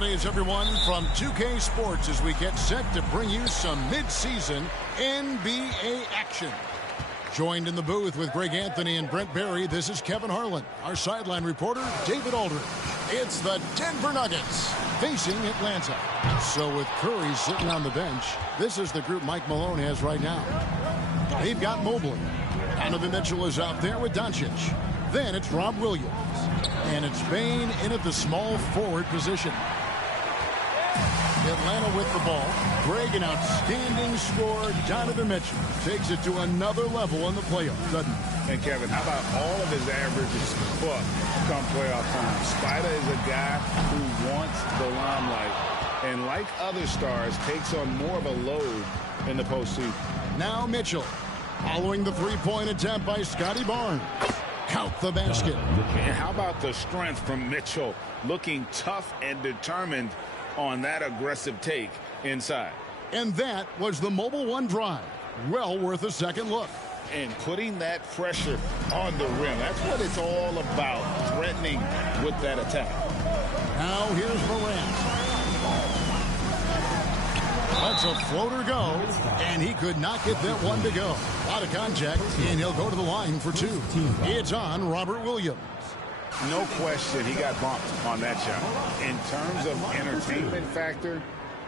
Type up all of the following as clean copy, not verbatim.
holidays, everyone, from 2K Sports as we get set to bring you some mid-season NBA action. Joined in the booth with Greg Anthony and Brent Barry, this is Kevin Harlan. Our sideline reporter, David Aldridge. It's the Denver Nuggets facing Atlanta. So with Curry sitting on the bench, this is the group Mike Malone has right now. They've got Mobley. Donovan Mitchell is out there with Doncic. Then it's Rob Williams. And it's Bane in at the small forward position. Atlanta with the ball. Greg, an outstanding scorer. Donovan Mitchell takes it to another level in the playoffs, doesn't he? And Kevin, how about all of his averages come playoff time? Spider is a guy who wants the limelight. And like other stars, takes on more of a load in the postseason. Now Mitchell, following the three-point attempt by Scotty Barnes. Count the basket. And how about the strength from Mitchell, looking tough and determined on that aggressive take inside. And that was the Mobile One drive. Well worth a second look. And putting that pressure on the rim. That's what it's all about, threatening with that attack. Now here's Morant. Lets a floater go, and he could not get that one to go. A lot of contact, and he'll go to the line for two. It's on Robert Williams. No question he got bumped on that shot. In terms of entertainment factor,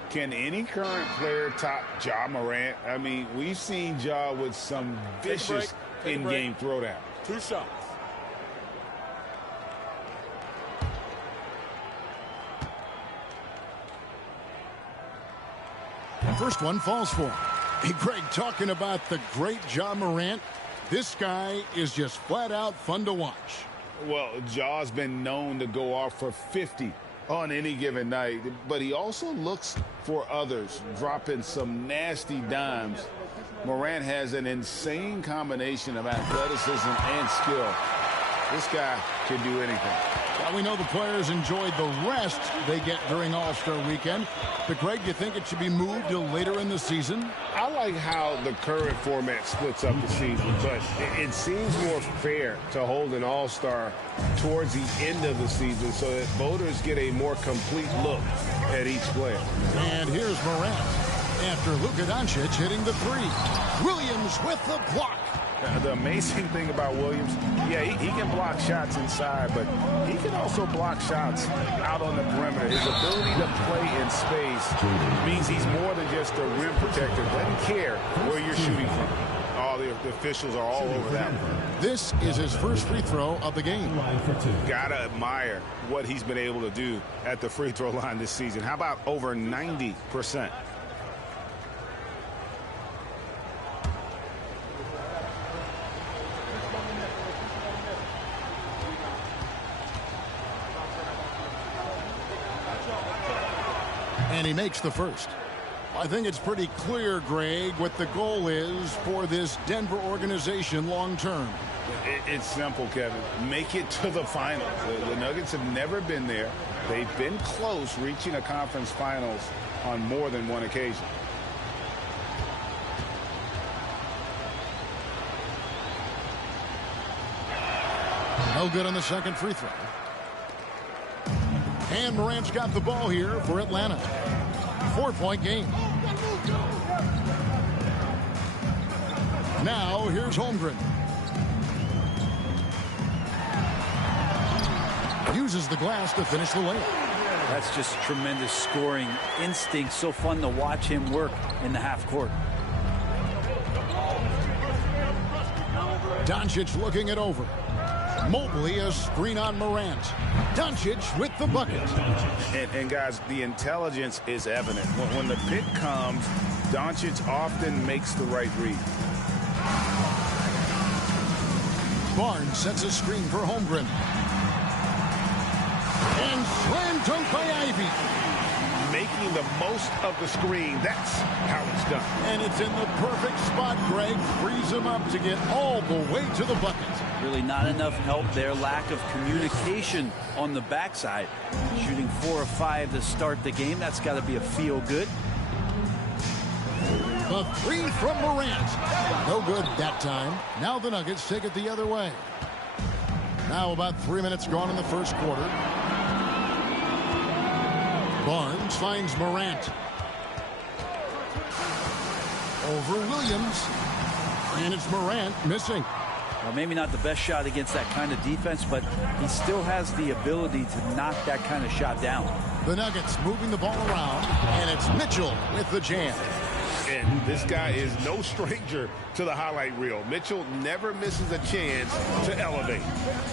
can any current player top Ja Morant? I mean, we've seen Ja with some vicious in-game throwdown. 2 shots. First one falls for him. Hey, Greg, talking about the great Ja Morant, this guy is just flat out fun to watch. Well, Ja's been known to go off for 50 on any given night, but he also looks for others, dropping some nasty dimes. Morant has an insane combination of athleticism and skill. This guy can do anything. Well, we know the players enjoyed the rest they get during All-Star Weekend. But, Greg, do you think it should be moved to later in the season? I like how the current format splits up the season, but it seems more fair to hold an All-Star towards the end of the season so that voters get a more complete look at each player. And here's Morant after Luka Doncic hitting the three. Williams with the block. The amazing thing about Williams, yeah, he can block shots inside, but he can also block shots out on the perimeter. His ability to play in space means he's more than just a rim protector. Doesn't care where you're shooting from. All the officials are all over that one. This is his first free throw of the game. Gotta admire what he's been able to do at the free throw line this season. How about over 90%? And he makes the first. I think it's pretty clear, Greg, what the goal is for this Denver organization long term. It's simple, Kevin. Make it to the finals. The Nuggets have never been there. They've been close reaching a conference finals on more than one occasion. No good on the second free throw. And Morant's got the ball here for Atlanta. 4-point game. Now here's Holmgren. Uses the glass to finish the layup. That's just tremendous scoring instinct. So fun to watch him work in the half court. Doncic looking it over. Mobley a screen on Morant. Doncic with the bucket. And guys, the intelligence is evident. When the pick comes, Doncic often makes the right read. Barnes sets a screen for Holmgren. And slam dunk by Ivy. Making the most of the screen. That's how it's done. And it's in the perfect spot, Greg. Frees him up to get all the way to the bucket. Really not enough help there. Lack of communication on the backside. Shooting 4 of 5 to start the game. That's got to be a feel good. The three from Morant. No good that time. Now the Nuggets take it the other way. Now about 3 minutes gone in the first quarter. Barnes finds Morant. Over Williams. And it's Morant missing. Well, maybe not the best shot against that kind of defense, but he still has the ability to knock that kind of shot down. The Nuggets moving the ball around, and it's Mitchell with the jam. And this guy is no stranger to the highlight reel. Mitchell never misses a chance to elevate.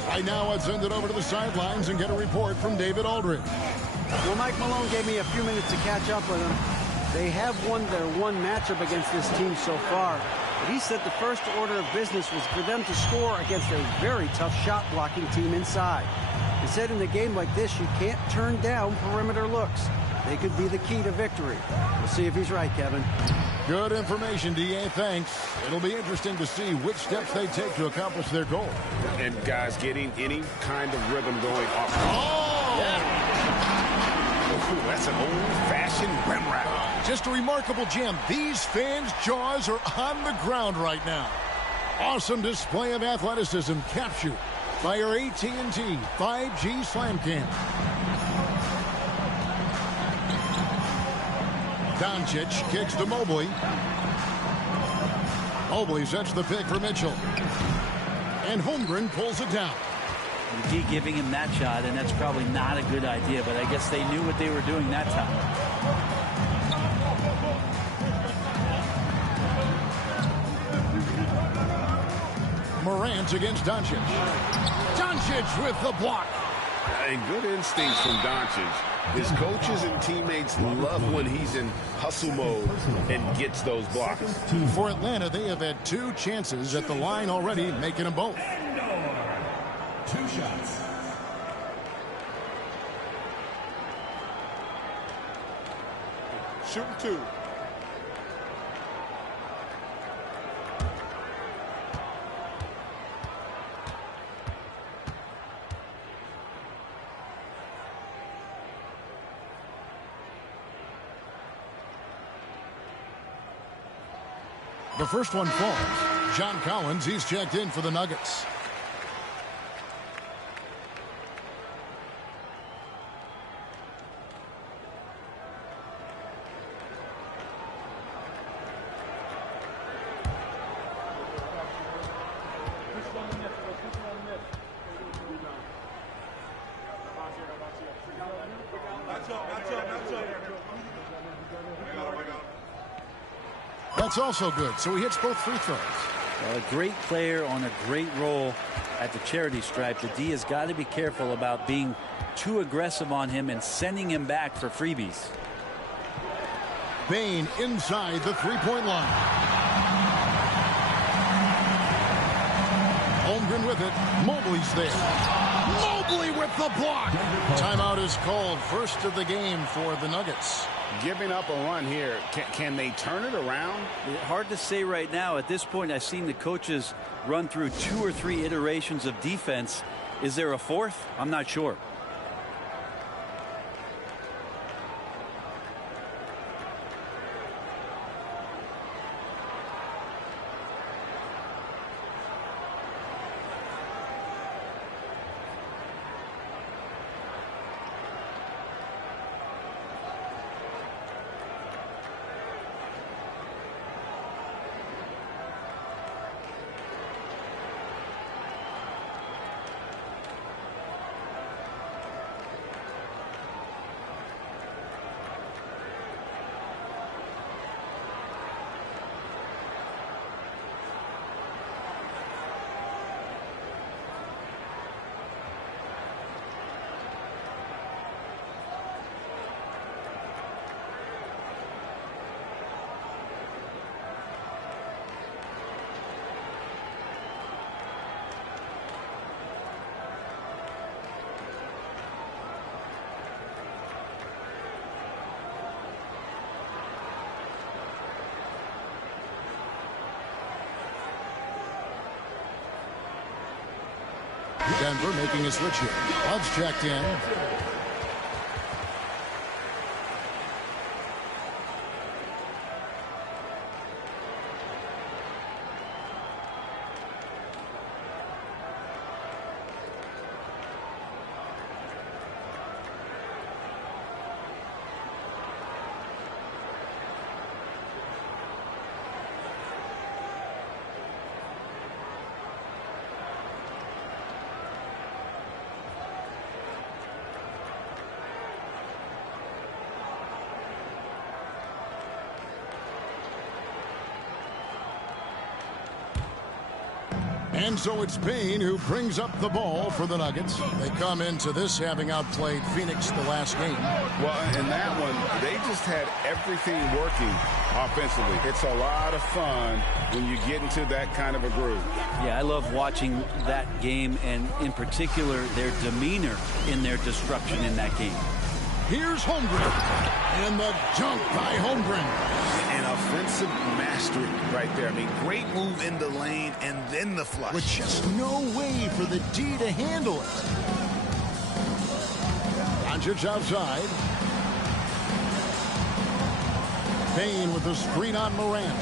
Right now, let's send it over to the sidelines and get a report from David Aldridge. Well, Mike Malone gave me a few minutes to catch up with him. They have won their one matchup against this team so far. But he said the first order of business was for them to score against a very tough shot-blocking team inside. He said in a game like this, you can't turn down perimeter looks. They could be the key to victory. We'll see if he's right, Kevin. Good information, D.A. Thanks. It'll be interesting to see which steps they take to accomplish their goal. And guys, getting any kind of rhythm going off. Oh! Yeah. Ooh, that's an old-fashioned rim wrap. Just a remarkable jam. These fans' jaws are on the ground right now. Awesome display of athleticism captured by our AT&T 5G Slam Cam. Doncic kicks to Mobley. Mobley sets the pick for Mitchell. And Holmgren pulls it down. McGee giving him that shot, and that's probably not a good idea, but I guess they knew what they were doing that time. Morant against Doncic. Doncic with the block. And good instincts from Doncic. His coaches and teammates love when he's in hustle mode and gets those blocks. For Atlanta, they have had 2 chances at the line already, making them both. 2 shots. Shooting 2. The first one falls. John Collins, he's checked in for the Nuggets. That's also good. So he hits both free throws. Well, a great player on a great role at the charity stripe. The D has got to be careful about being too aggressive on him and sending him back for freebies. Bane inside the three-point line. Holmgren with it. Mobley's there. Mobley with the block. Timeout is called. First of the game for the Nuggets. Giving up a run here. Can they turn it around? Hard to say right now. At this point, I've seen the coaches run through 2 or 3 iterations of defense. Is there a 4th? I'm not sure. Denver making a switch here. Love's checked in. And so it's Payne who brings up the ball for the Nuggets. They come into this having outplayed Phoenix the last game. Well, in that one, they just had everything working offensively. It's a lot of fun when you get into that kind of a groove. Yeah, I love watching that game, and in particular, their demeanor in their destruction in that game. Here's Holmgren. And the dunk by Holmgren. An offensive mastery right there. I mean, great move in the lane and then the flush. With just no way for the D to handle it. Doncic outside. Payne with the screen on Morant.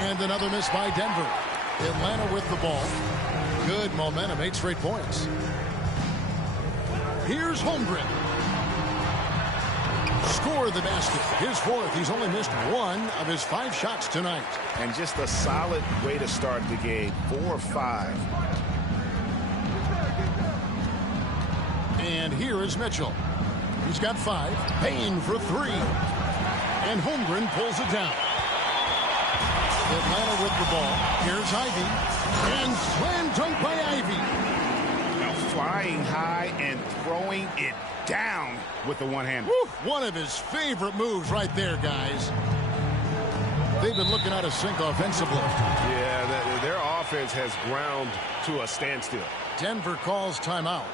And another miss by Denver. Atlanta with the ball. Good momentum, 8 straight points. Here's Holmgren. Score the basket. His 4th. He's only missed 1 of his 5 shots tonight. And just a solid way to start the game. 4 of 5. And here is Mitchell. He's got 5. Payne for 3. And Holmgren pulls it down. Atlanta with the ball. Here's Ivy. And slam dunk by Ivy. Now flying high and throwing it down with the one hand. One of his favorite moves right there, guys. They've been looking out of sync offensively. Yeah, their offense has ground to a standstill. Denver calls timeout.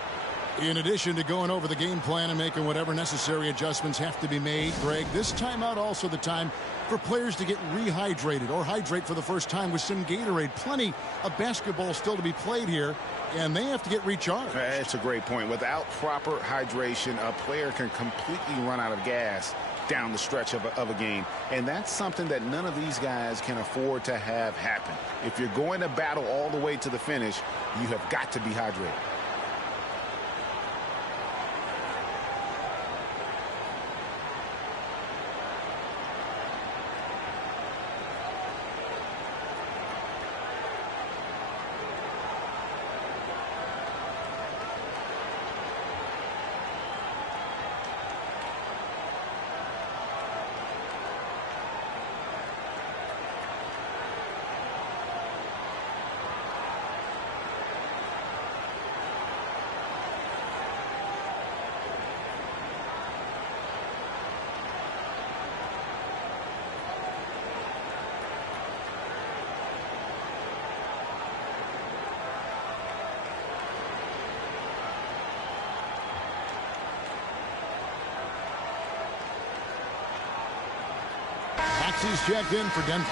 In addition to going over the game plan and making whatever necessary adjustments have to be made, Greg, this timeout also the time for players to get rehydrated or hydrate for the first time with some Gatorade. Plenty of basketball still to be played here, and they have to get recharged. That's a great point. Without proper hydration, a player can completely run out of gas down the stretch of a game. And that's something that none of these guys can afford to have happen. If you're going to battle all the way to the finish, you have got to be hydrated. He's checked in for Denver.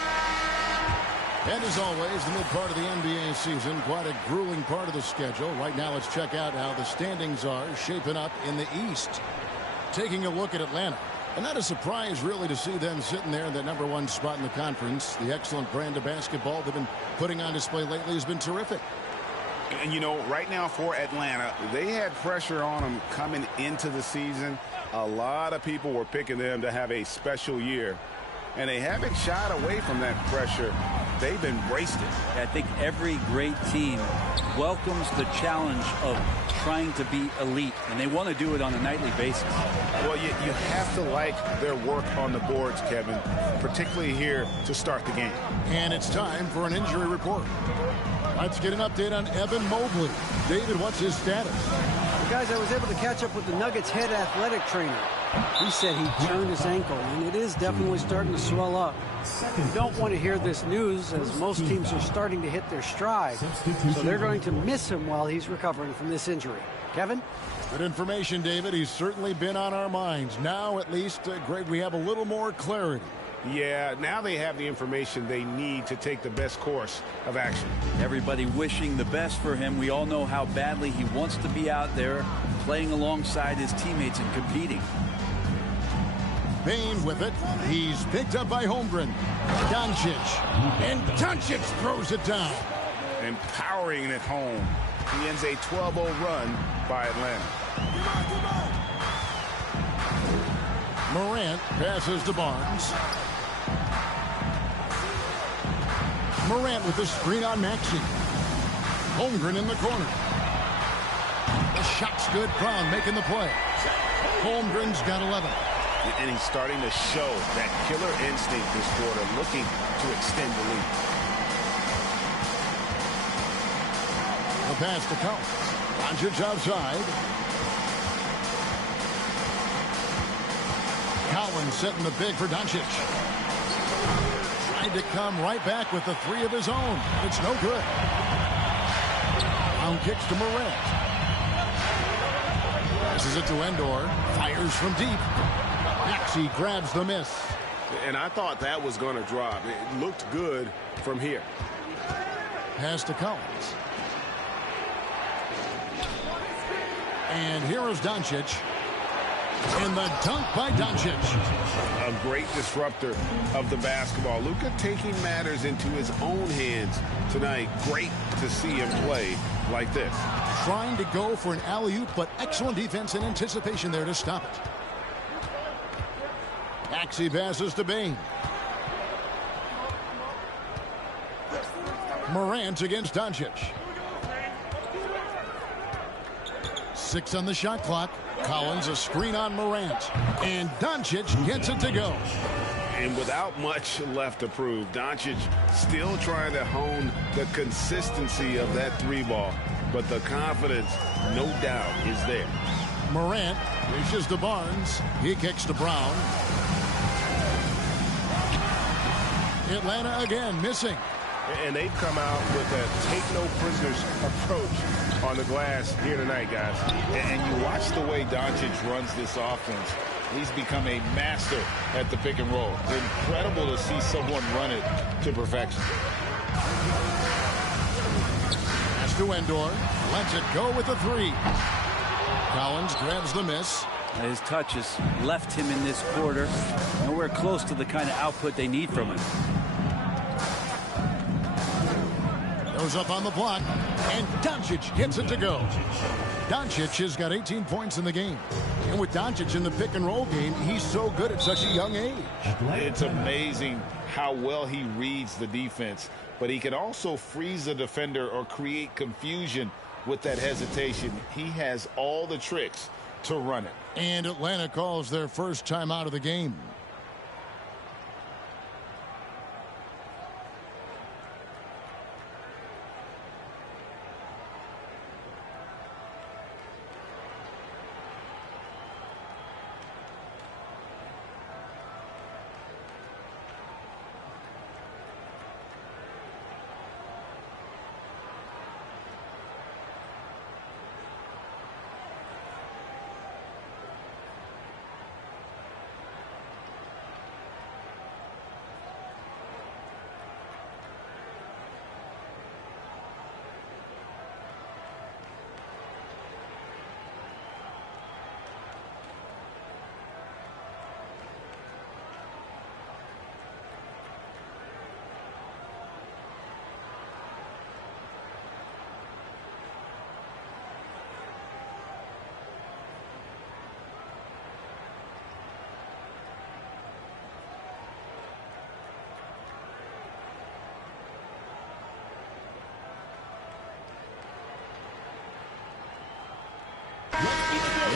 And as always, the mid part of the NBA season, quite a grueling part of the schedule. Right now, let's check out how the standings are shaping up in the East. Taking a look at Atlanta. And not a surprise, really, to see them sitting there in that #1 spot in the conference. The excellent brand of basketball they've been putting on display lately has been terrific. And, you know, right now for Atlanta, they had pressure on them coming into the season. A lot of people were picking them to have a special year. And they haven't shied away from that pressure. They've embraced it. I think every great team welcomes the challenge of trying to be elite, and they want to do it on a nightly basis. Well, you have to like their work on the boards, Kevin, particularly here to start the game. And it's time for an injury report. Let's get an update on Evan Mobley. David, what's his status? Well, guys, I was able to catch up with the Nuggets head athletic trainer. He said he turned his ankle, and it is definitely starting to swell up. You don't want to hear this news, as most teams are starting to hit their stride. So they're going to miss him while he's recovering from this injury. Kevin? Good information, David. He's certainly been on our minds. Now, at least, Greg, we have a little more clarity. Yeah, now they have the information they need to take the best course of action. Everybody wishing the best for him. We all know how badly he wants to be out there playing alongside his teammates and competing. Payne with it. He's picked up by Holmgren. Doncic. And Doncic throws it down. Empowering it home. He ends a 12-0 run by Atlanta. Morant passes to Barnes. Morant with the screen on Maxey. Holmgren in the corner. The shot's good. Brown making the play. Holmgren's got 11. And he's starting to show that killer instinct this quarter, looking to extend the lead. pass to Collins. Doncic outside. Collins setting the big for Doncic. Trying to come right back with the three of his own. It's no good. Down kicks to Morant. Passes it to Endor. Fires from deep. Maxey grabs the miss. And I thought that was going to drop. It looked good from here. Pass to Collins. And here is Doncic. And the dunk by Doncic. A great disruptor of the basketball. Luka taking matters into his own hands tonight. Great to see him play like this. Trying to go for an alley-oop, but excellent defense and anticipation there to stop it. Maxey passes to Bain. Morant against Doncic. 6 on the shot clock. Collins a screen on Morant. And Doncic gets it to go. And without much left to prove, Doncic still trying to hone the consistency of that three ball. But the confidence, no doubt, is there. Morant reaches to Barnes. He kicks to Brown. Atlanta again missing. And they've come out with a take-no-prisoners approach on the glass here tonight, guys. And you watch the way Doncic runs this offense. He's become a master at the pick and roll. Incredible to see someone run it to perfection. Pass to Endor. Lets it go with a three. Collins grabs the miss. His touches left him in this quarter. Nowhere close to the kind of output they need from him. Goes up on the block, and Doncic gets it to go. Doncic has got 18 points in the game. And with Doncic in the pick and roll game, he's so good at such a young age. It's amazing how well he reads the defense, but he can also freeze a defender or create confusion with that hesitation. He has all the tricks to run it. And Atlanta calls their first time out of the game.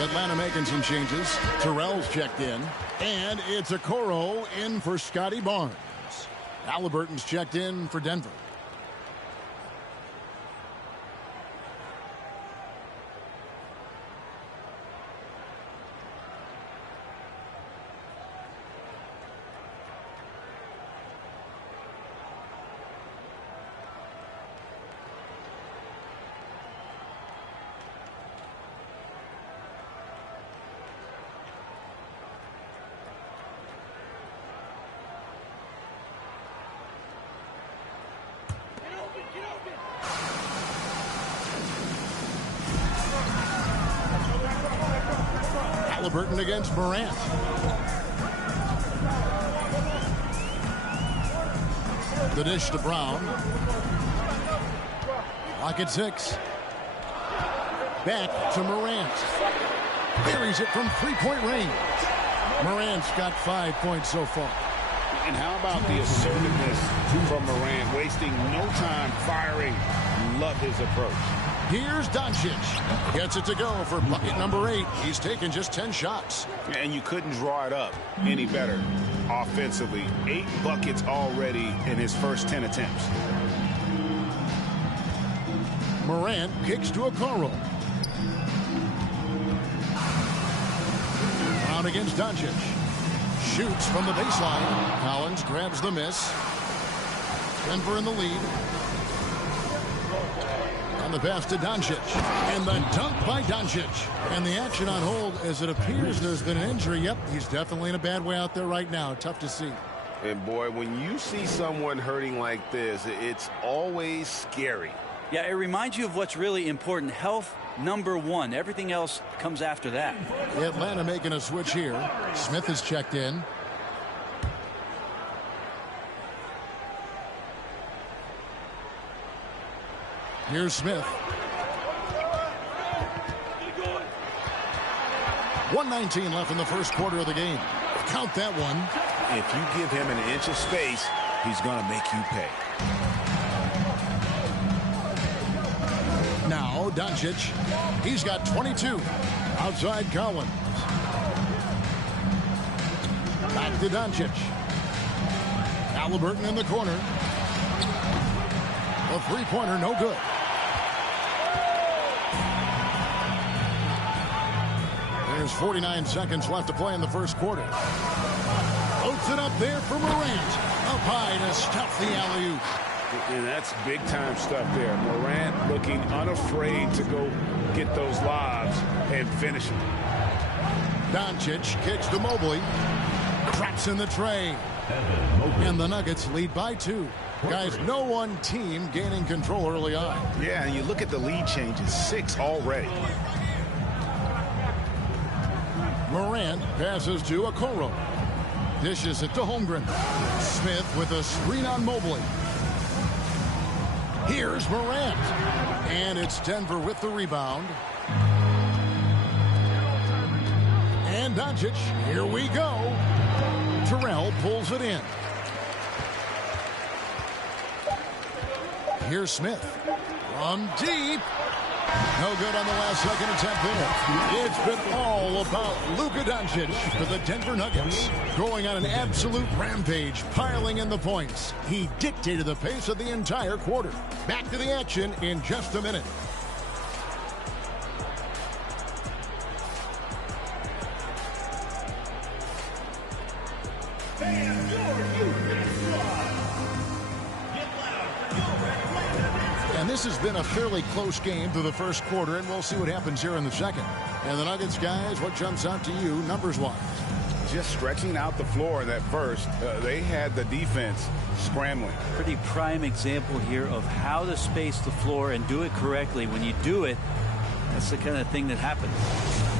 Atlanta making some changes. Terrell's checked in. And it's Okoro in for Scotty Barnes. Halliburton's checked in for Denver. Halliburton against Morant. The dish to Brown. Lock at 6. Back to Morant. Buries it from three-point range. Morant's got 5 points so far. And how about the assertiveness from Morant, wasting no time firing. Love his approach. Here's Doncic. Gets it to go for bucket number 8. He's taken just 10 shots. And you couldn't draw it up any better offensively. 8 buckets already in his first 10 attempts. Morant kicks to Okoro. Brown against Doncic. Shoots from the baseline. Collins grabs the miss. Denver in the lead. And the pass to Doncic. And the dunk by Doncic. And the action on hold as it appears there's been an injury. Yep, he's definitely in a bad way out there right now. Tough to see. And boy, when you see someone hurting like this, it's always scary. Yeah, it reminds you of what's really important. Health, number one. Everything else comes after that. Atlanta making a switch here. Smith is checked in. Here's Smith. 1:19 left in the first quarter of the game. Count that one. If you give him an inch of space, he's going to make you pay. Now Doncic. He's got 22. Outside Collins. Back to Doncic. Halliburton in the corner. A three-pointer, no good. There's 49 seconds left to play in the first quarter. Floats it up there for Morant. Up high to stuff the alley-oop. And that's big-time stuff there. Morant looking unafraid to go get those lobs and finish them. Doncic kicks to Mobley. Traps in the tray. And the Nuggets lead by 2. Guys, no one team gaining control early on. Yeah, and you look at the lead changes. 6 already. Morant passes to Okoro. Dishes it to Holmgren. Smith with a screen on Mobley. Here's Morant. And it's Denver with the rebound. And Doncic, here we go. Terrell pulls it in. Here's Smith. From deep. No good on the last second attempt there. It's been all about Luka Doncic for the Denver Nuggets. Going on an absolute rampage, piling in the points. He dictated the pace of the entire quarter. Back to the action in just a minute. And this has been a fairly close game through the first quarter, and we'll see what happens here in the second. And the Nuggets, guys, what jumps out to you numbers-wise? Just stretching out the floor in that first. They had the defense scrambling. Pretty prime example here of how to space the floor and do it correctly. When you do it, that's the kind of thing that happens.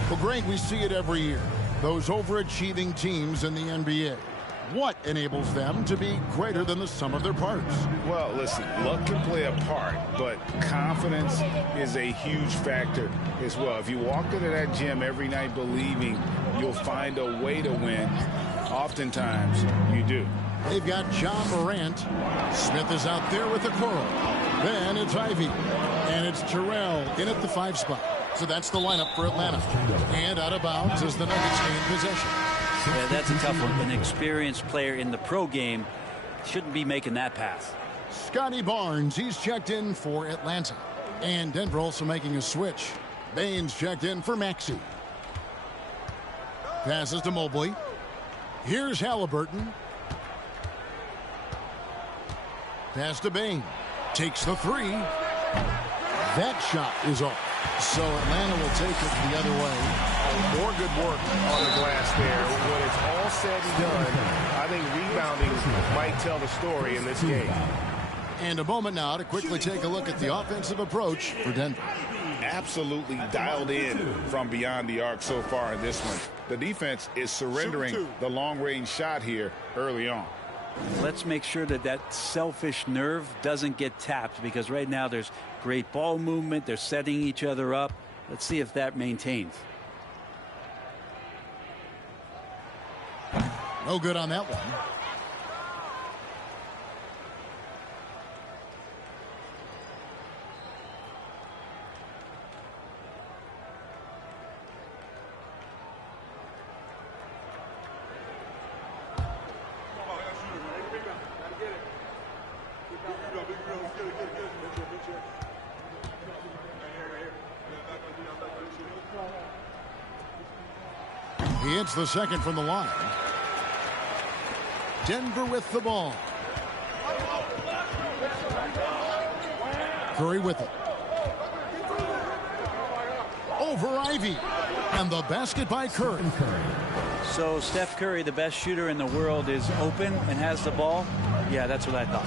Well, Greg, we see it every year. Those overachieving teams in the NBA. What enables them to be greater than the sum of their parts? Well, listen, luck can play a part, but confidence is a huge factor as well. If you walk into that gym every night believing you'll find a way to win, oftentimes you do. They've got John Morant. Smith is out there with the Okoro. Then it's Ivy. And it's Terrell in at the 5 spot. So that's the lineup for Atlanta. And out of bounds as the Nuggets gain possession. Yeah, that's a tough one. An experienced player in the pro game shouldn't be making that pass. Scotty Barnes, he's checked in for Atlanta. And Denver also making a switch. Baines checked in for Maxey. Passes to Mobley. Here's Halliburton. Pass to Bain. Takes the 3. That shot is off. So Atlanta will take it the other way. More good work on the glass there. When it's all said and done, I think rebounding might tell the story in this game. And a moment now to quickly take a look at the offensive approach for Denver. Absolutely dialed in from beyond the arc so far in this one. The defense is surrendering the long-range shot here early on. Let's make sure that that selfish nerve doesn't get tapped, because right now there's great ball movement. They're setting each other up. Let's see if that maintains. No good on that one. He hits the second from the line. Denver with the ball. Curry with it. Over Ivy. And the basket by Curry. So Steph Curry, the best shooter in the world, is open and has the ball. Yeah, that's what I thought.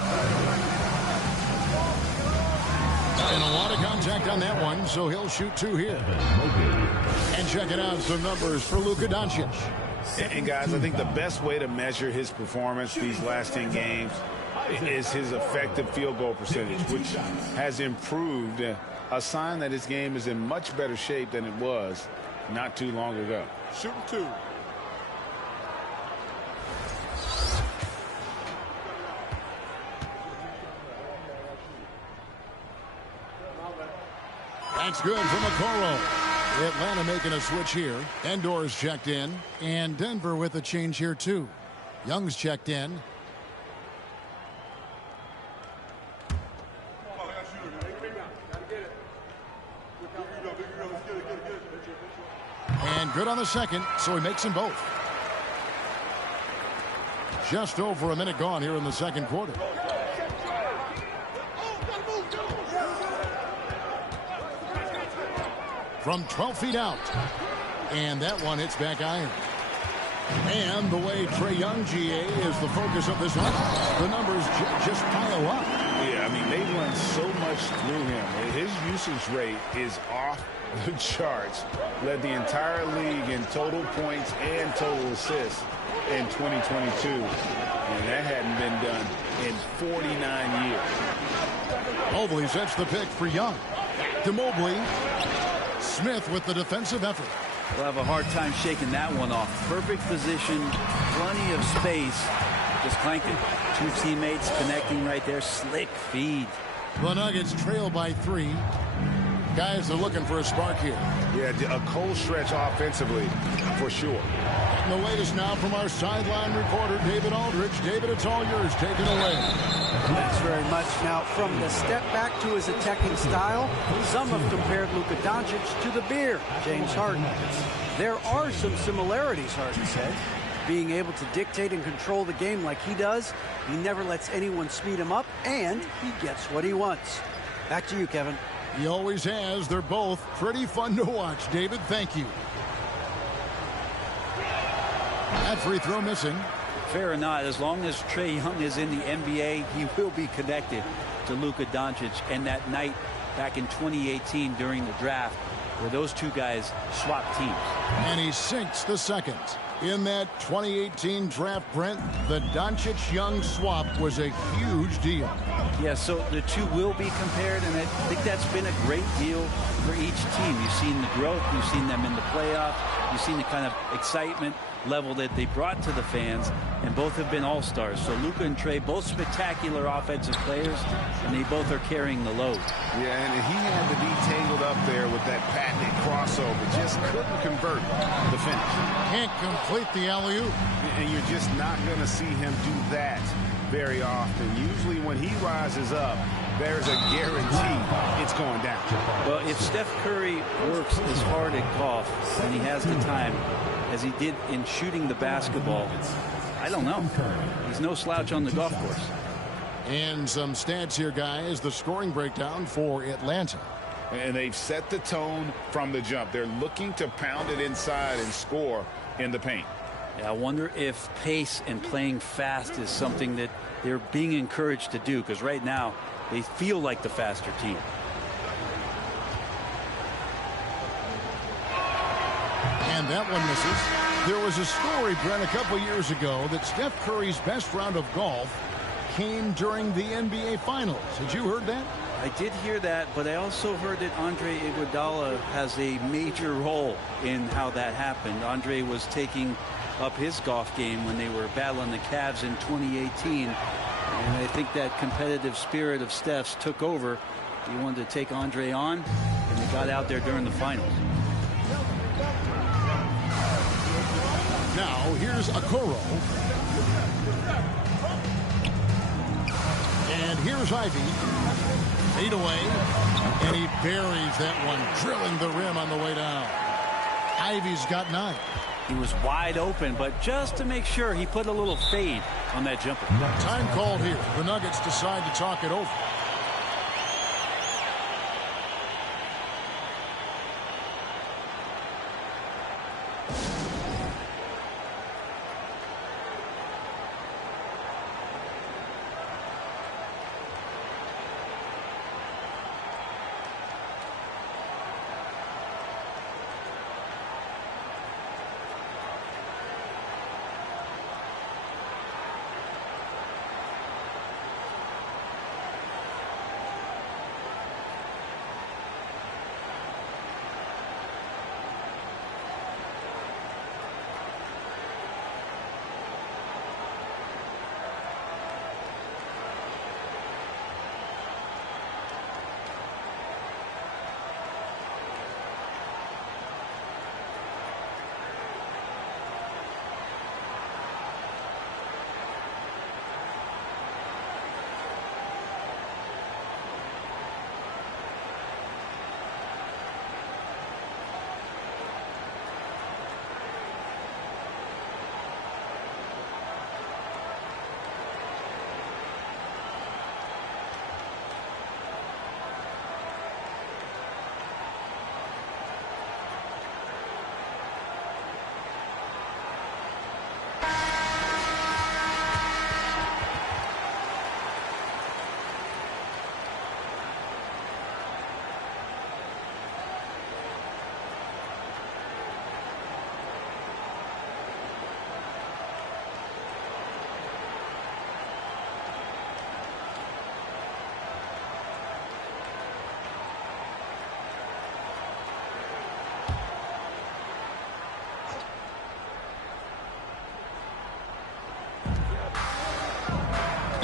And a lot of contact on that one, so he'll shoot 2 here. And check it out, some numbers for Luka Doncic. And guys, I think the best way to measure his performance these last 10 games is his effective field goal percentage, which has improved, a sign that his game is in much better shape than it was not too long ago. Shooting 2. That's good from Okoro. Atlanta making a switch here. Endor's checked in. And Denver with a change here, too. Young's checked in. And good on the second, so he makes them both. Just over a minute gone here in the second quarter. From 12 feet out. And that one hits back iron. And the way Trae Young, GA, is the focus of this offense. The numbers just pile up. Yeah, I mean, they run so much through him. His usage rate is off the charts. Led the entire league in total points and total assists in 2022. And that hadn't been done in 49 years. Mobley sets the pick for Young. To Mobley. Smith with the defensive effort. We'll have a hard time shaking that one off. Perfect position, plenty of space. Just clanking. 2 teammates connecting right there. Slick feed. The Nuggets trail by 3. Guys are looking for a spark here. Yeah, a cold stretch offensively, for sure. And the latest now from our sideline reporter, David Aldridge. David, it's all yours. Take it away. Thanks very much. Now, from the step back to his attacking style, some have compared Luka Doncic to the beer, James Harden. There are some similarities, Harden said. Being able to dictate and control the game like he does, he never lets anyone speed him up, and he gets what he wants. Back to you, Kevin. He always has. They're both pretty fun to watch. David, thank you. That free throw missing. Fair or not, as long as Trae Young is in the NBA, he will be connected to Luka Doncic. And that night back in 2018 during the draft where those two guys swapped teams. And he sinks the second. In that 2018 draft, Brent, the Doncic-Young swap was a huge deal. Yeah, so the two will be compared, and I think that's been a great deal for each team. You've seen the growth, you've seen them in the playoffs, you've seen the kind of excitement level that they brought to the fans, and both have been all-stars. So Luka and Trae, both spectacular offensive players, and they both are carrying the load. Yeah, and he had to be tangled up there with that patented crossover. Just couldn't convert the finish. Can't complete the alley-oop. And you're just not going to see him do that very often. Usually when he rises up, there's a guarantee it's going down. Well, if Steph Curry works as hard at golf and he has the time as he did in shooting the basketball, I don't know. He's no slouch on the golf course. And some stats here, guys. The scoring breakdown for Atlanta. And they've set the tone from the jump. They're looking to pound it inside and score in the paint. Yeah, I wonder if pace and playing fast is something that they're being encouraged to do, because right now they feel like the faster team. And that one misses. There was a story, Brent, a couple years ago that Steph Curry's best round of golf came during the NBA Finals. Had you heard that? I did hear that, but I also heard that Andre Iguodala has a major role in how that happened. Andre was taking up his golf game when they were battling the Cavs in 2018. And I think that competitive spirit of Steph's took over. He wanted to take Andre on, and they got out there during the finals. Now, here's Okoro. And here's Ivy. Fade away. And he buries that one, drilling the rim on the way down. Ivy's got 9. He was wide open, but just to make sure, he put a little fade on that jumper. Time called here. The Nuggets decide to talk it over.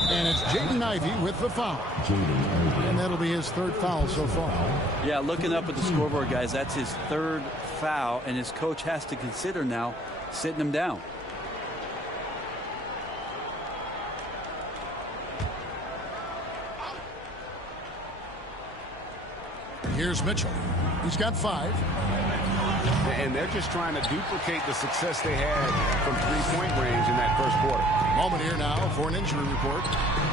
And it's Jaden Ivey with the foul. And that'll be his third foul so far. Yeah, looking up at the scoreboard, guys, that's his third foul, and his coach has to consider now sitting him down. Here's Mitchell. He's got 5. And they're just trying to duplicate the success they had from three-point range in that first quarter. Moment here now for an injury report.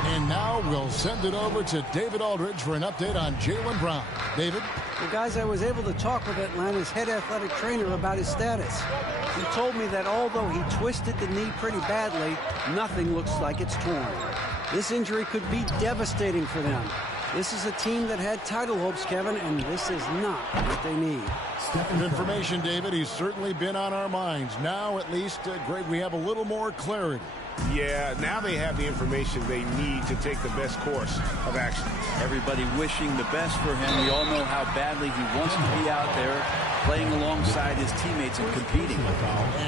And now we'll send it over to David Aldridge for an update on Jaylen Brown. David? Well, guys, I was able to talk with Atlanta's head athletic trainer about his status. He told me that although he twisted the knee pretty badly, nothing looks like it's torn. This injury could be devastating for them. This is a team that had title hopes, Kevin, and this is not what they need. Good information, David. He's certainly been on our minds. Now, at least, Greg, we have a little more clarity. Yeah, now they have the information they need to take the best course of action. Everybody wishing the best for him. We all know how badly he wants to be out there playing alongside his teammates and competing.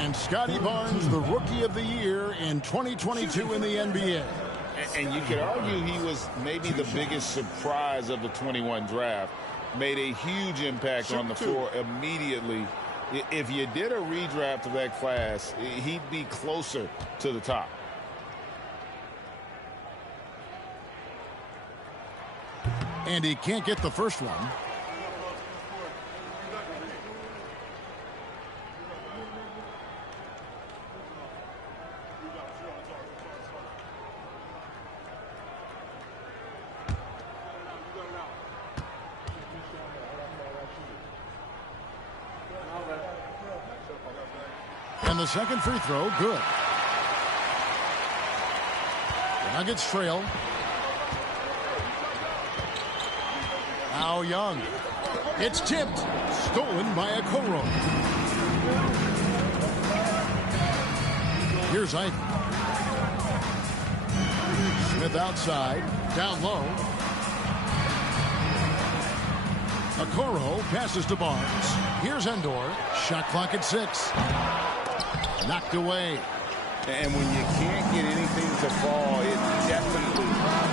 And Scotty Barnes, the Rookie of the Year in 2022 in the NBA. And you could argue he was maybe the biggest surprise of the 21 draft. Made a huge impact on the floor immediately. If you did a redraft of that class, he'd be closer to the top. And he can't get the first one. And the second free throw, good. The Nuggets trail. Now Young. It's tipped. Stolen by Okoro. Here's Ivey. Smith outside. Down low. Okoro passes to Barnes. Here's Endor. Shot clock at 6. Knocked away. And when you can't get anything to fall, it definitely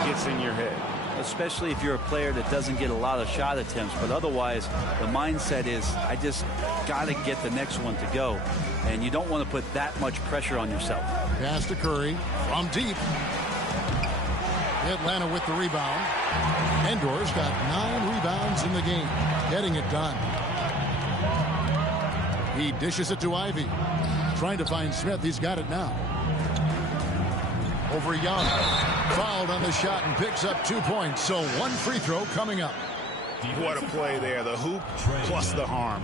gets in your head. Especially if you're a player that doesn't get a lot of shot attempts. But otherwise, the mindset is, I just got to get the next one to go. And you don't want to put that much pressure on yourself. Pass to Curry from deep. Atlanta with the rebound. Endor's got 9 rebounds in the game. Getting it done. He dishes it to Ivey. Trying to find Smith. He's got it now. Over Young. Fouled on the shot and picks up 2 points. So one free throw coming up. What a play there. The hoop plus the harm.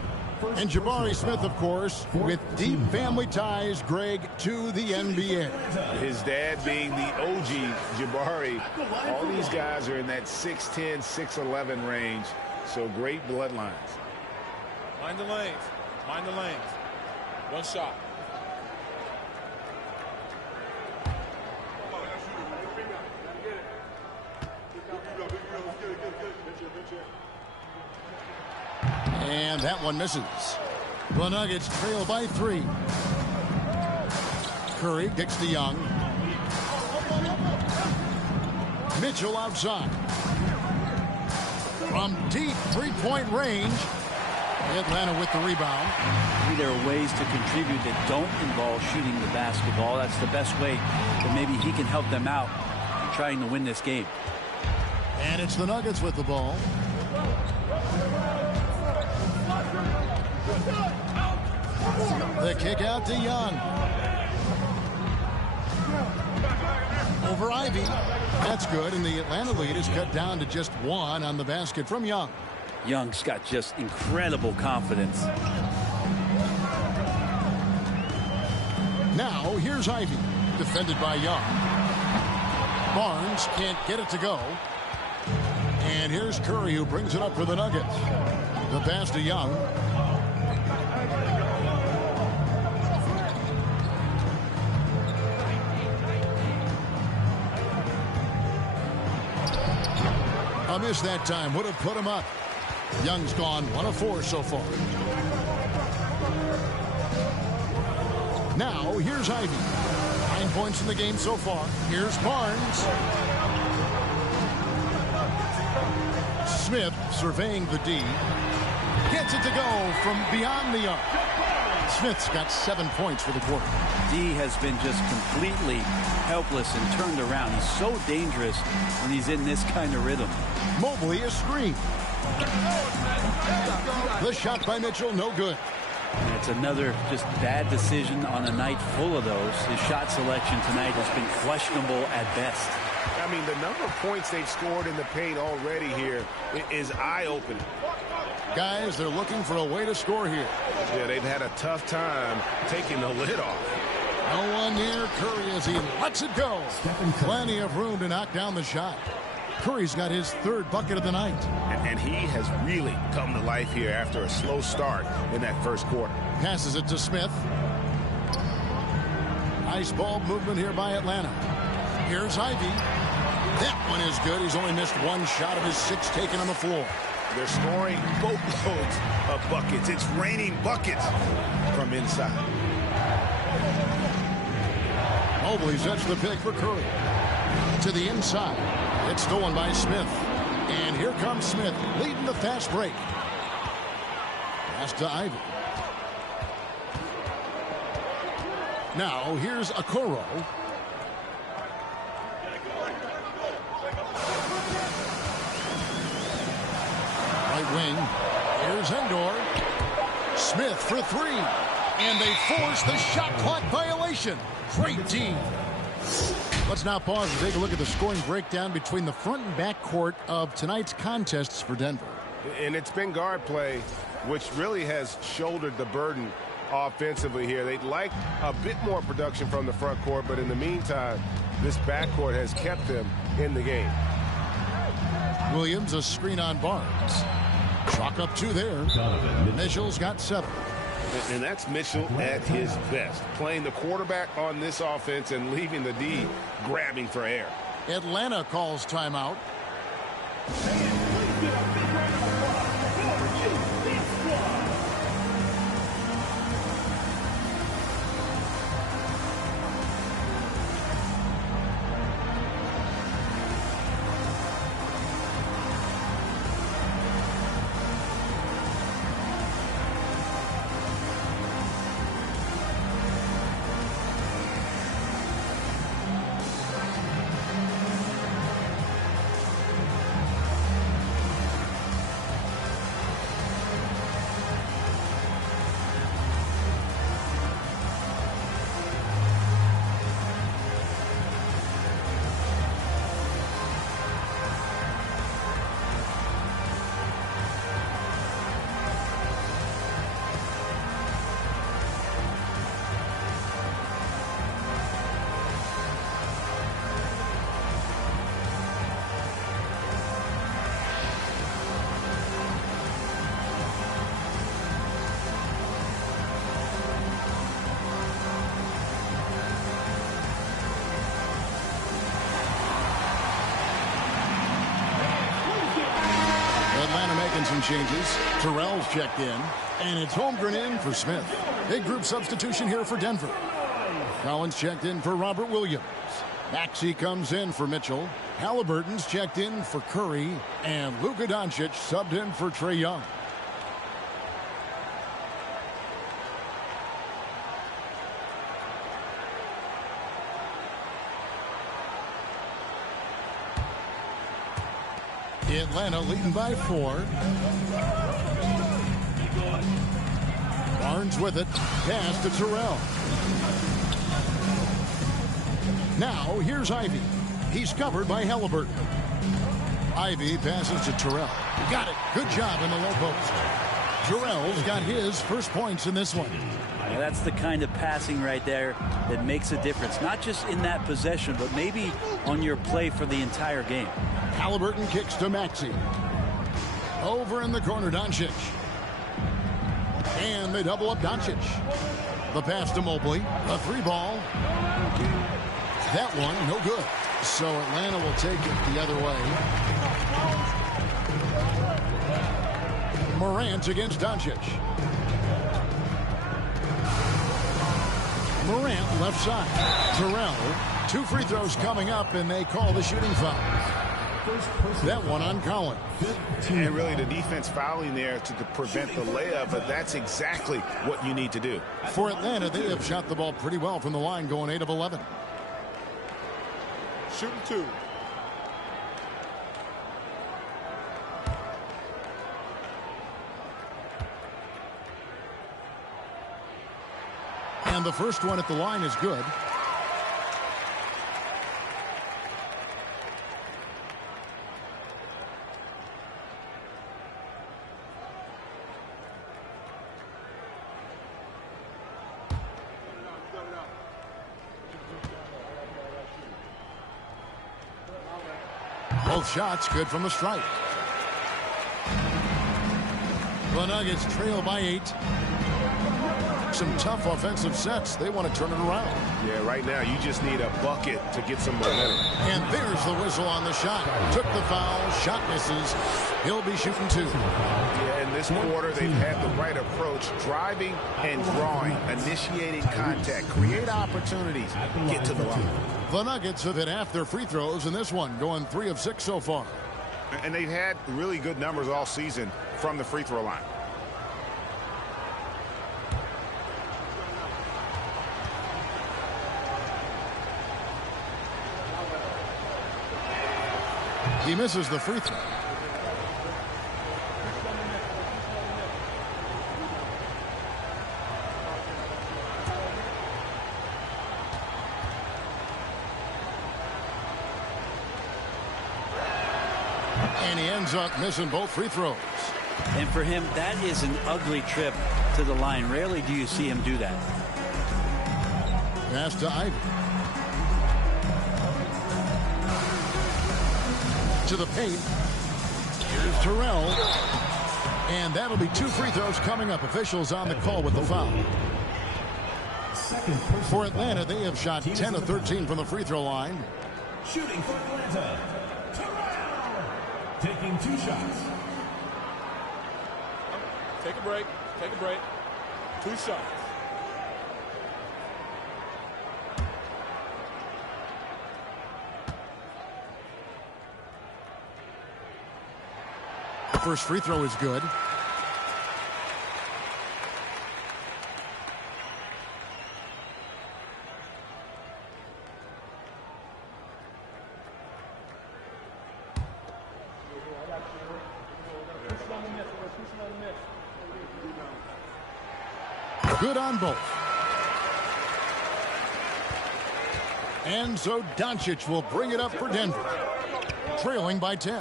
And Jabari Smith, of course, with deep family ties, Greg, to the NBA. His dad being the OG Jabari. All these guys are in that 6'10", 6'11" range. So great bloodlines. Mind the lanes. Mind the lanes. One shot. And that one misses. The Nuggets trail by 3. Curry kicks to Young. Mitchell outside. From deep three-point range. Atlanta with the rebound. Maybe there are ways to contribute that don't involve shooting the basketball. That's the best way that maybe he can help them out in trying to win this game. And it's the Nuggets with the ball. The kick out to Young. Over Ivy. That's good, and the Atlanta lead is cut down to just 1 on the basket from Young. Young's got just incredible confidence. Now, here's Ivy, defended by Young. Barnes can't get it to go. And here's Curry, who brings it up for the Nuggets. The pass to Young. A miss that time would have put him up. Young's gone 1 of 4 so far. Now, here's Ivy. 9 points in the game so far. Here's Barnes. Smith surveying the D. Gets it to go from beyond the arc. Smith's got 7 points for the quarter. D has been just completely helpless and turned around. He's so dangerous when he's in this kind of rhythm. Mobley a screen. The shot by Mitchell, no good. And it's another just bad decision on a night full of those. His shot selection tonight has been questionable at best. I mean, the number of points they've scored in the paint already here is eye-opening. Guys, they're looking for a way to score here. Yeah, they've had a tough time taking the lid off. No one near Curry as he lets it go. Plenty of room to knock down the shot. Curry's got his 3rd bucket of the night. And he has really come to life here after a slow start in that first quarter. Passes it to Smith. Nice ball movement here by Atlanta. Here's Ivy. That one is good. He's only missed 1 shot of his 6 taken on the floor. They're scoring boatloads of buckets. It's raining buckets from inside. Mobley sets the pick for Curry. To the inside. It's stolen by Smith. And here comes Smith leading the fast break. Pass to Ivy. Now here's Okoro. Right wing. Here's Endor. Smith for 3. And they force the shot clock violation. Great D. Let's now pause and take a look at the scoring breakdown between the front and back court of tonight's contests for Denver. And it's been guard play, which really has shouldered the burden offensively here. They'd like a bit more production from the front court, but in the meantime, this backcourt has kept them in the game. Williams, a screen on Barnes. Chalk up 2 there. Mitchell's got 7. And that's Mitchell at his best, playing the quarterback on this offense and leaving the D grabbing for air. Atlanta calls timeout. Atlanta making some changes. Terrell's checked in. And it's Holmgren in for Smith. Big group substitution here for Denver. Collins checked in for Robert Williams. Maxey comes in for Mitchell. Halliburton's checked in for Curry. And Luka Doncic subbed in for Trae Young. Atlanta leading by 4. Barnes with it. Pass to Terrell. Now here's Ivy. He's covered by Halliburton. Ivy passes to Terrell. Got it. Good job in the low post. Terrell's got his first points in this one. Yeah, that's the kind of passing right there that makes a difference. Not just in that possession, but maybe on your play for the entire game. Halliburton kicks to Maxey. Over in the corner, Doncic. And they double up Doncic. The pass to Mobley. A 3-ball. That one, no good. So Atlanta will take it the other way. Morant against Doncic. Morant left side. Terrell. 2 free throws coming up, and they call the shooting foul. That one on Collins. And really the defense fouling there to prevent the layup, but that's exactly what you need to do. For Atlanta, they have shot the ball pretty well from the line, going 8 of 11. Shooting 2. And the first one at the line is good. Both shots good from the stripe. The Nuggets trail by 8. Some tough offensive sets. They want to turn it around. Yeah, right now you just need a bucket to get some momentum. And there's the whistle on the shot. Took the foul. Shot misses. He'll be shooting 2. Yeah, in this quarter they've had the right approach. Driving and drawing. Initiating contact. Create opportunities. Get to the line. The Nuggets have hit half their free throws in this one, going 3 of 6 so far. And they've had really good numbers all season from the free throw line. He misses the free throw. And he ends up missing both free throws. And for him, that is an ugly trip to the line. Rarely do you see him do that. Pass to Ivy. To the paint. Here's Terrell. And that'll be 2 free throws coming up. Officials on the call with the foul. For Atlanta, they have shot 10 of 13 from the free throw line. Shooting for Atlanta, Terrell. Taking 2 shots. Take a break. Take a break. 2 shots. First free throw is good. Good on both. And so Doncic will bring it up for Denver, trailing by 10.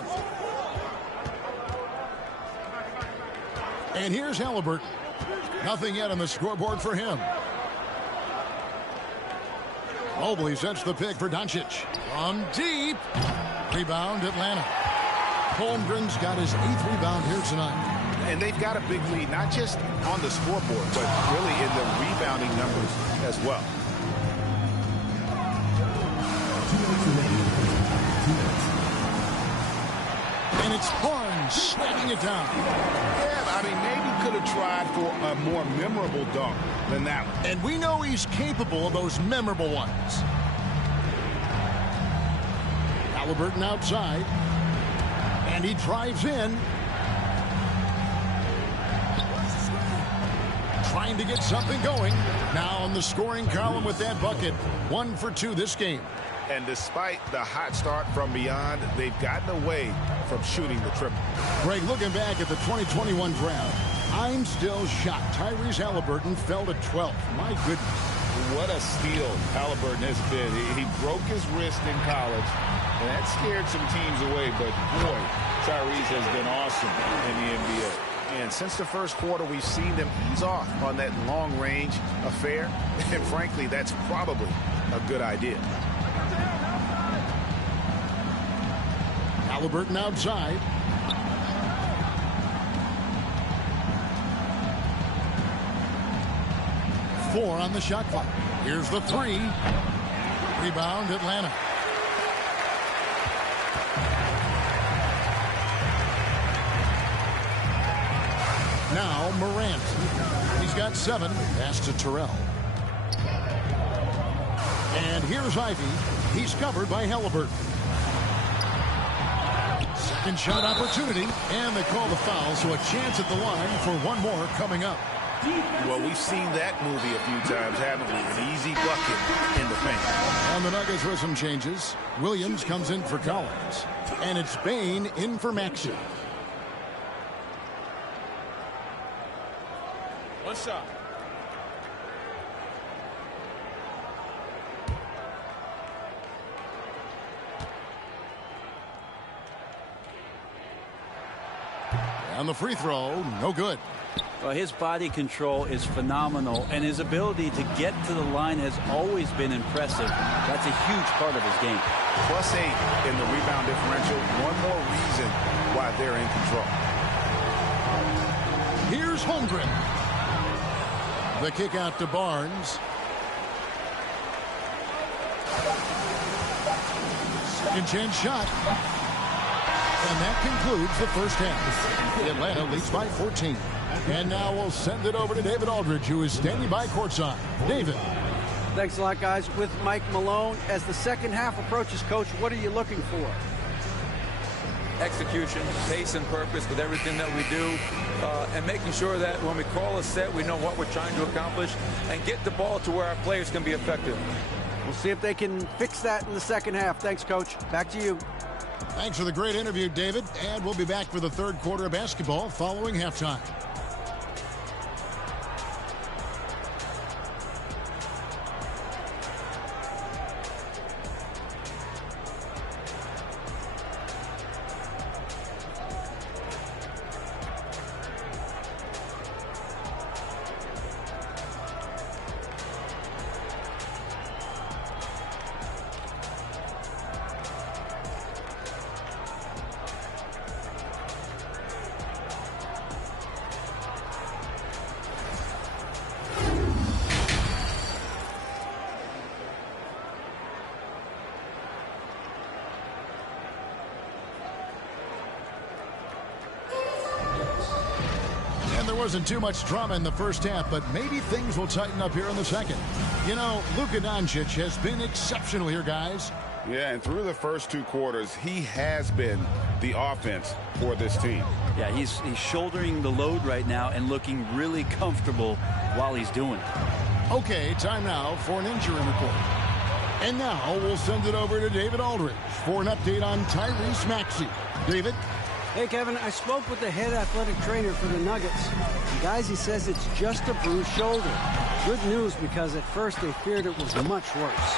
And here's Halliburton. Nothing yet on the scoreboard for him. Mobley sets the pick for Doncic. From deep. Rebound Atlanta. Holmgren's got his 8th rebound here tonight. And they've got a big lead, not just on the scoreboard, but really in the rebounding numbers as well. And it's Barnes snagging it down. Yeah, I mean, maybe could have tried for a more memorable dunk than that one. And we know he's capable of those memorable ones. Halliburton outside. And he drives in. Trying to get something going. Now on the scoring column with that bucket. 1 for 2 this game. And despite the hot start from beyond, they've gotten away from shooting the triple. Greg, looking back at the 2021 draft, I'm still shocked. Tyrese Halliburton fell to 12th. My goodness. What a steal Halliburton has been. He broke his wrist in college, and that scared some teams away. But, boy, Tyrese has been awesome in the NBA. And since the first quarter, we've seen them ease off on that long-range affair. And, frankly, that's probably a good idea. Halliburton outside. Four on the shot clock. Here's the three. Rebound, Atlanta. Now Morant. He's got 7. Pass to Terrell. And here's Ivy. He's covered by Halliburton. Second shot opportunity. And they call the foul, so a chance at the line for one more coming up. Well, we've seen that movie a few times, haven't we? An easy bucket in the paint. On the Nuggets with some changes. Williams comes in for Collins. And it's Bain in for Maxey. One shot. And the free throw, no good. Well, his body control is phenomenal, and his ability to get to the line has always been impressive. That's a huge part of his game. +8 in the rebound differential. One more reason why they're in control. Here's Holmgren. The kick out to Barnes. Second chance shot. And that concludes the first half. Atlanta leads by 14. And now we'll send it over to David Aldridge, who is standing by courtside. David. Thanks a lot, guys. With Mike Malone, as the second half approaches, Coach, what are you looking for? Execution, pace and purpose with everything that we do, and making sure that when we call a set, we know what we're trying to accomplish and get the ball to where our players can be effective. We'll see if they can fix that in the second half. Thanks, Coach. Back to you. Thanks for the great interview, David. And we'll be back for the third quarter of basketball following halftime. Wasn't too much drama in the first half, but maybe things will tighten up here in the second. You know, Luka Doncic has been exceptional here, guys. Yeah, and through the first 2 quarters, he has been the offense for this team. Yeah, he's shouldering the load right now and looking really comfortable while he's doing it. Okay, time now for an injury report. And now we'll send it over to David Aldridge for an update on Tyrese Maxey. David? Hey, Kevin, I spoke with the head athletic trainer for the Nuggets. And guys, he says it's just a bruised shoulder. Good news, because at first they feared it was much worse.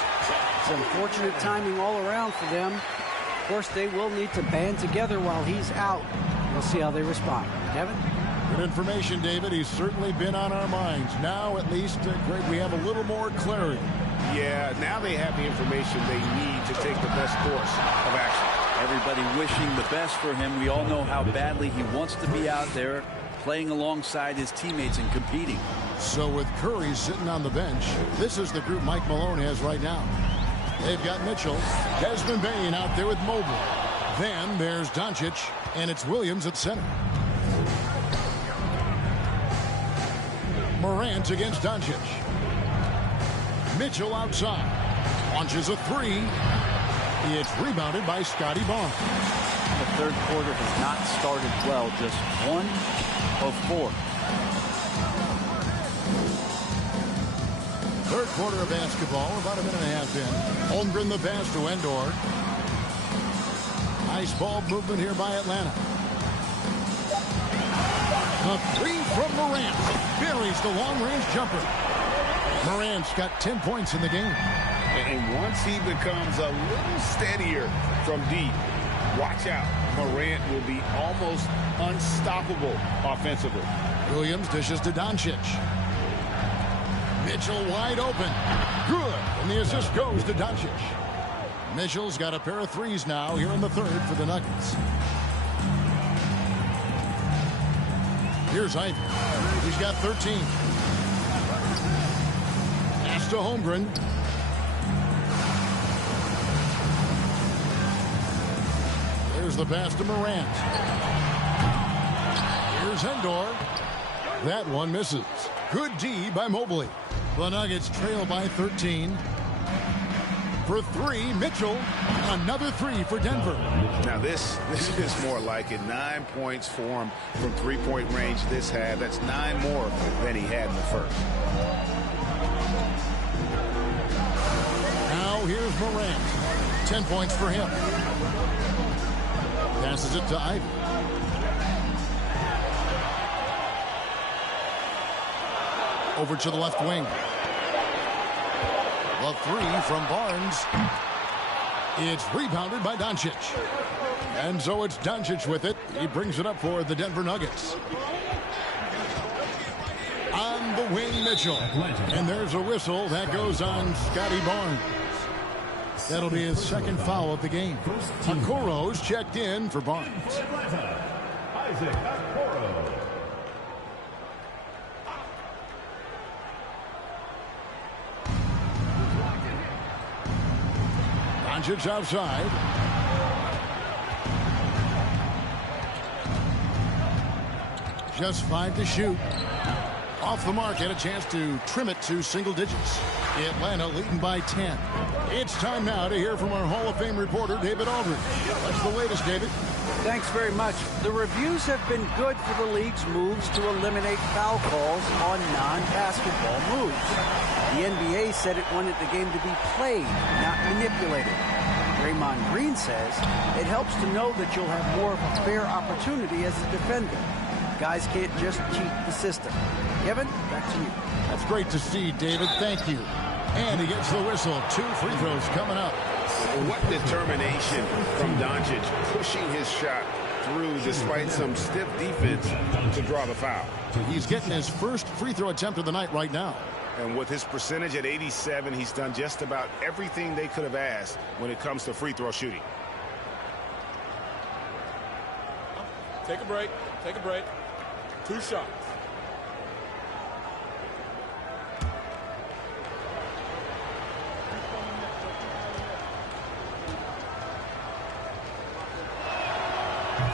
It's unfortunate timing all around for them. Of course, they will need to band together while he's out. We'll see how they respond. Kevin? Good information, David. He's certainly been on our minds. Now, at least, Greg, we have a little more clarity. Yeah, now they have the information they need to take the best course of action. Everybody wishing the best for him. We all know how badly he wants to be out there playing alongside his teammates and competing. So with Curry sitting on the bench, this is the group Mike Malone has right now. They've got Mitchell, Desmond Bain out there with Mobley. Then there's Doncic, and it's Williams at center. Morant against Doncic. Mitchell outside. Launches a three. It's rebounded by Scotty Barnes. The third quarter has not started well. Just 1 of 4. Third quarter of basketball, about a minute and a half in. Holmgren the pass to Endor. Nice ball movement here by Atlanta. A three from Morant. Buries the long-range jumper. Morant's got 10 points in the game. And once he becomes a little steadier from deep, watch out. Morant will be almost unstoppable offensively. Williams dishes to Doncic. Mitchell wide open. Good. And the assist goes to Doncic. Mitchell's got a pair of threes now here in the third for the Nuggets. Here's Ivy. He's got 13. Pass to Holmgren. There's the pass to Morant. Here's Endor. That one misses. Good D by Mobley. The Nuggets trail by 13. For three, Mitchell. Another three for Denver. Now this is more like it. 9 points for him from three-point range this half. That's 9 more than he had in the first. Now here's Morant. 10 points for him. Passes it to Ivy. Over to the left wing. The three from Barnes. It's rebounded by Doncic. And so it's Doncic with it. He brings it up for the Denver Nuggets. On the wing, Mitchell. And there's a whistle that goes on Scotty Barnes. That'll be his second foul of the game. Okoro's checked in for Barnes. Isaac Okoro. Doncic outside. Just 5 to shoot. Off the mark, had a chance to trim it to single digits. Atlanta leading by 10. It's time now to hear from our Hall of Fame reporter, David Aldridge. What's the latest, David? Thanks very much. The reviews have been good for the league's moves to eliminate foul calls on non-basketball moves. The NBA said it wanted the game to be played, not manipulated. Draymond Green says it helps to know that you'll have more of a fair opportunity as a defender. Guys can't just cheat the system. Kevin, back to you. That's great to see, David. Thank you. And he gets the whistle. 2 free throws coming up. What determination from Doncic, pushing his shot through despite some stiff defense to draw the foul. He's getting his first free throw attempt of the night right now. And with his percentage at 87, he's done just about everything they could have asked when it comes to free throw shooting. Take a break. Take a break. 2 shots.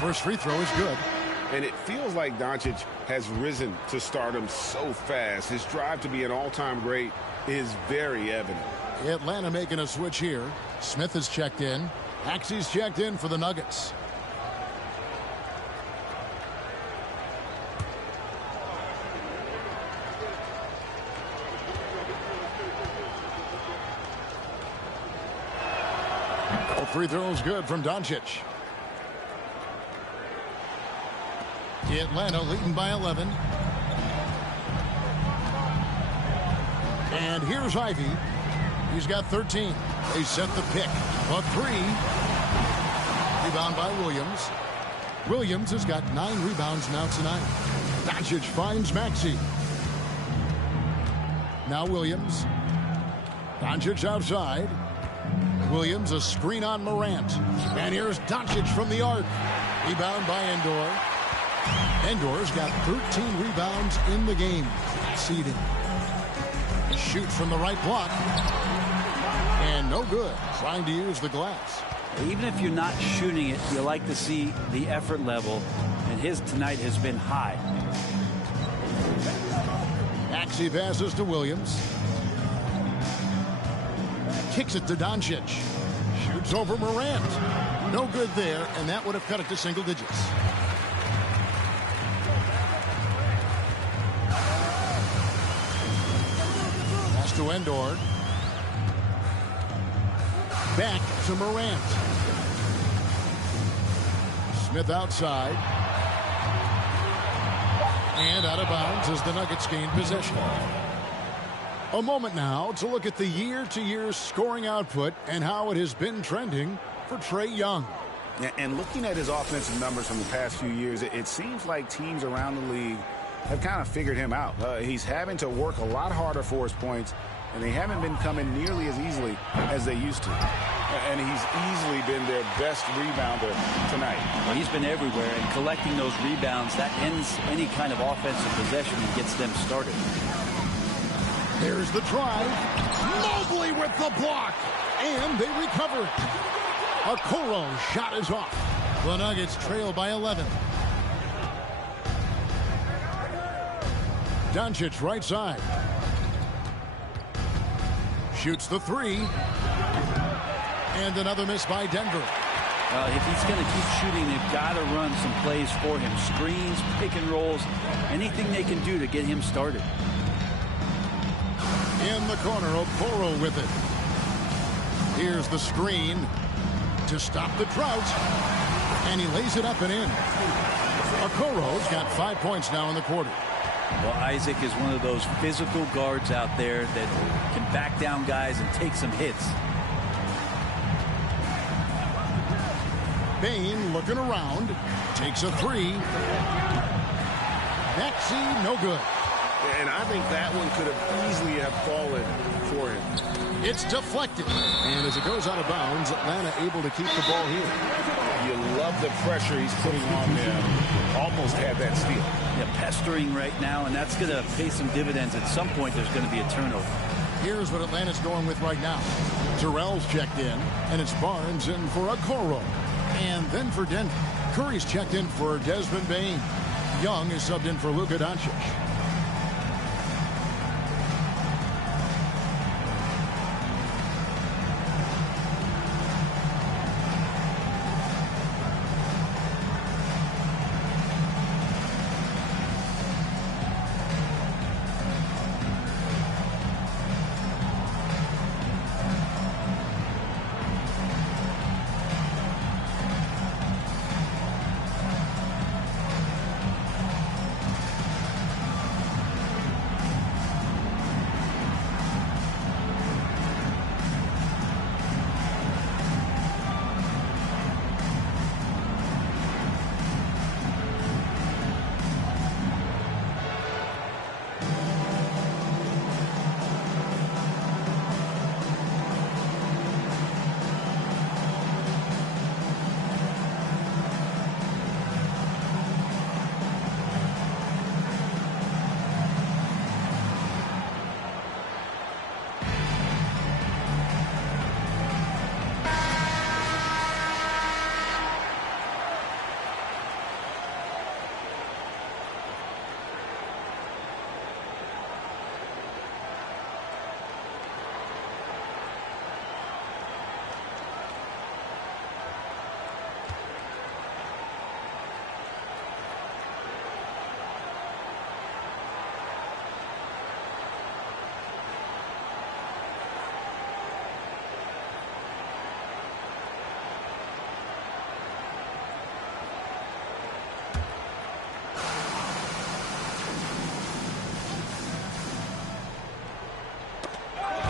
First free throw is good. And it feels like Doncic has risen to stardom so fast. His drive to be an all-time great is very evident. Atlanta making a switch here. Smith is checked in. Maxey's checked in for the Nuggets. Free throws good from Doncic. Atlanta leading by 11. And here's Ivy. He's got 13. They set the pick. A three. Rebound by Williams. Williams has got 9 rebounds now tonight. Doncic finds Maxey. Now Williams. Doncic outside. Williams, a screen on Morant. And here's Doncic from the arc. Rebound by Endor. Endor's got 13 rebounds in the game. Seeding. Shoot from the right block. And no good. Trying to use the glass. Even if you're not shooting it, you like to see the effort level. And his tonight has been high. Maxey passes to Williams. Kicks it to Doncic. Shoots over Morant. No good there, and that would have cut it to single digits. Pass to Endor. Back to Morant. Smith outside. And out of bounds as the Nuggets gain possession. A moment now to look at the year-to-year scoring output and how it has been trending for Trae Young. And looking at his offensive numbers from the past few years, it seems like teams around the league have kind of figured him out. He's having to work a lot harder for his points, and they haven't been coming nearly as easily as they used to. And he's easily been their best rebounder tonight. Well, he's been everywhere, and collecting those rebounds, that ends any kind of offensive possession and gets them started. There's the drive. Mobley with the block. And they recover. Okoro's shot is off. The Nuggets trail by 11. Doncic right side. Shoots the three. And another miss by Denver. If he's going to keep shooting, they've got to run some plays for him. Screens, pick and rolls, anything they can do to get him started. In the corner, Okoro with it. Here's the screen to stop the drought. And he lays it up and in. Okoro's got 5 points now in the quarter. Well, Isaac is one of those physical guards out there that can back down guys and take some hits. Bain looking around. Takes a three. Maxey, no good. And I think that one could have easily have fallen for him. It's deflected. And as it goes out of bounds, Atlanta able to keep the ball here. You love the pressure he's putting on them. Almost had that steal. Yeah, pestering right now, and that's going to pay some dividends. At some point, there's going to be a turnover. Here's what Atlanta's going with right now. Terrell's checked in, and it's Barnes in for Okoro. And then for Denver, Curry's checked in for Desmond Bain. Young is subbed in for Luka Doncic.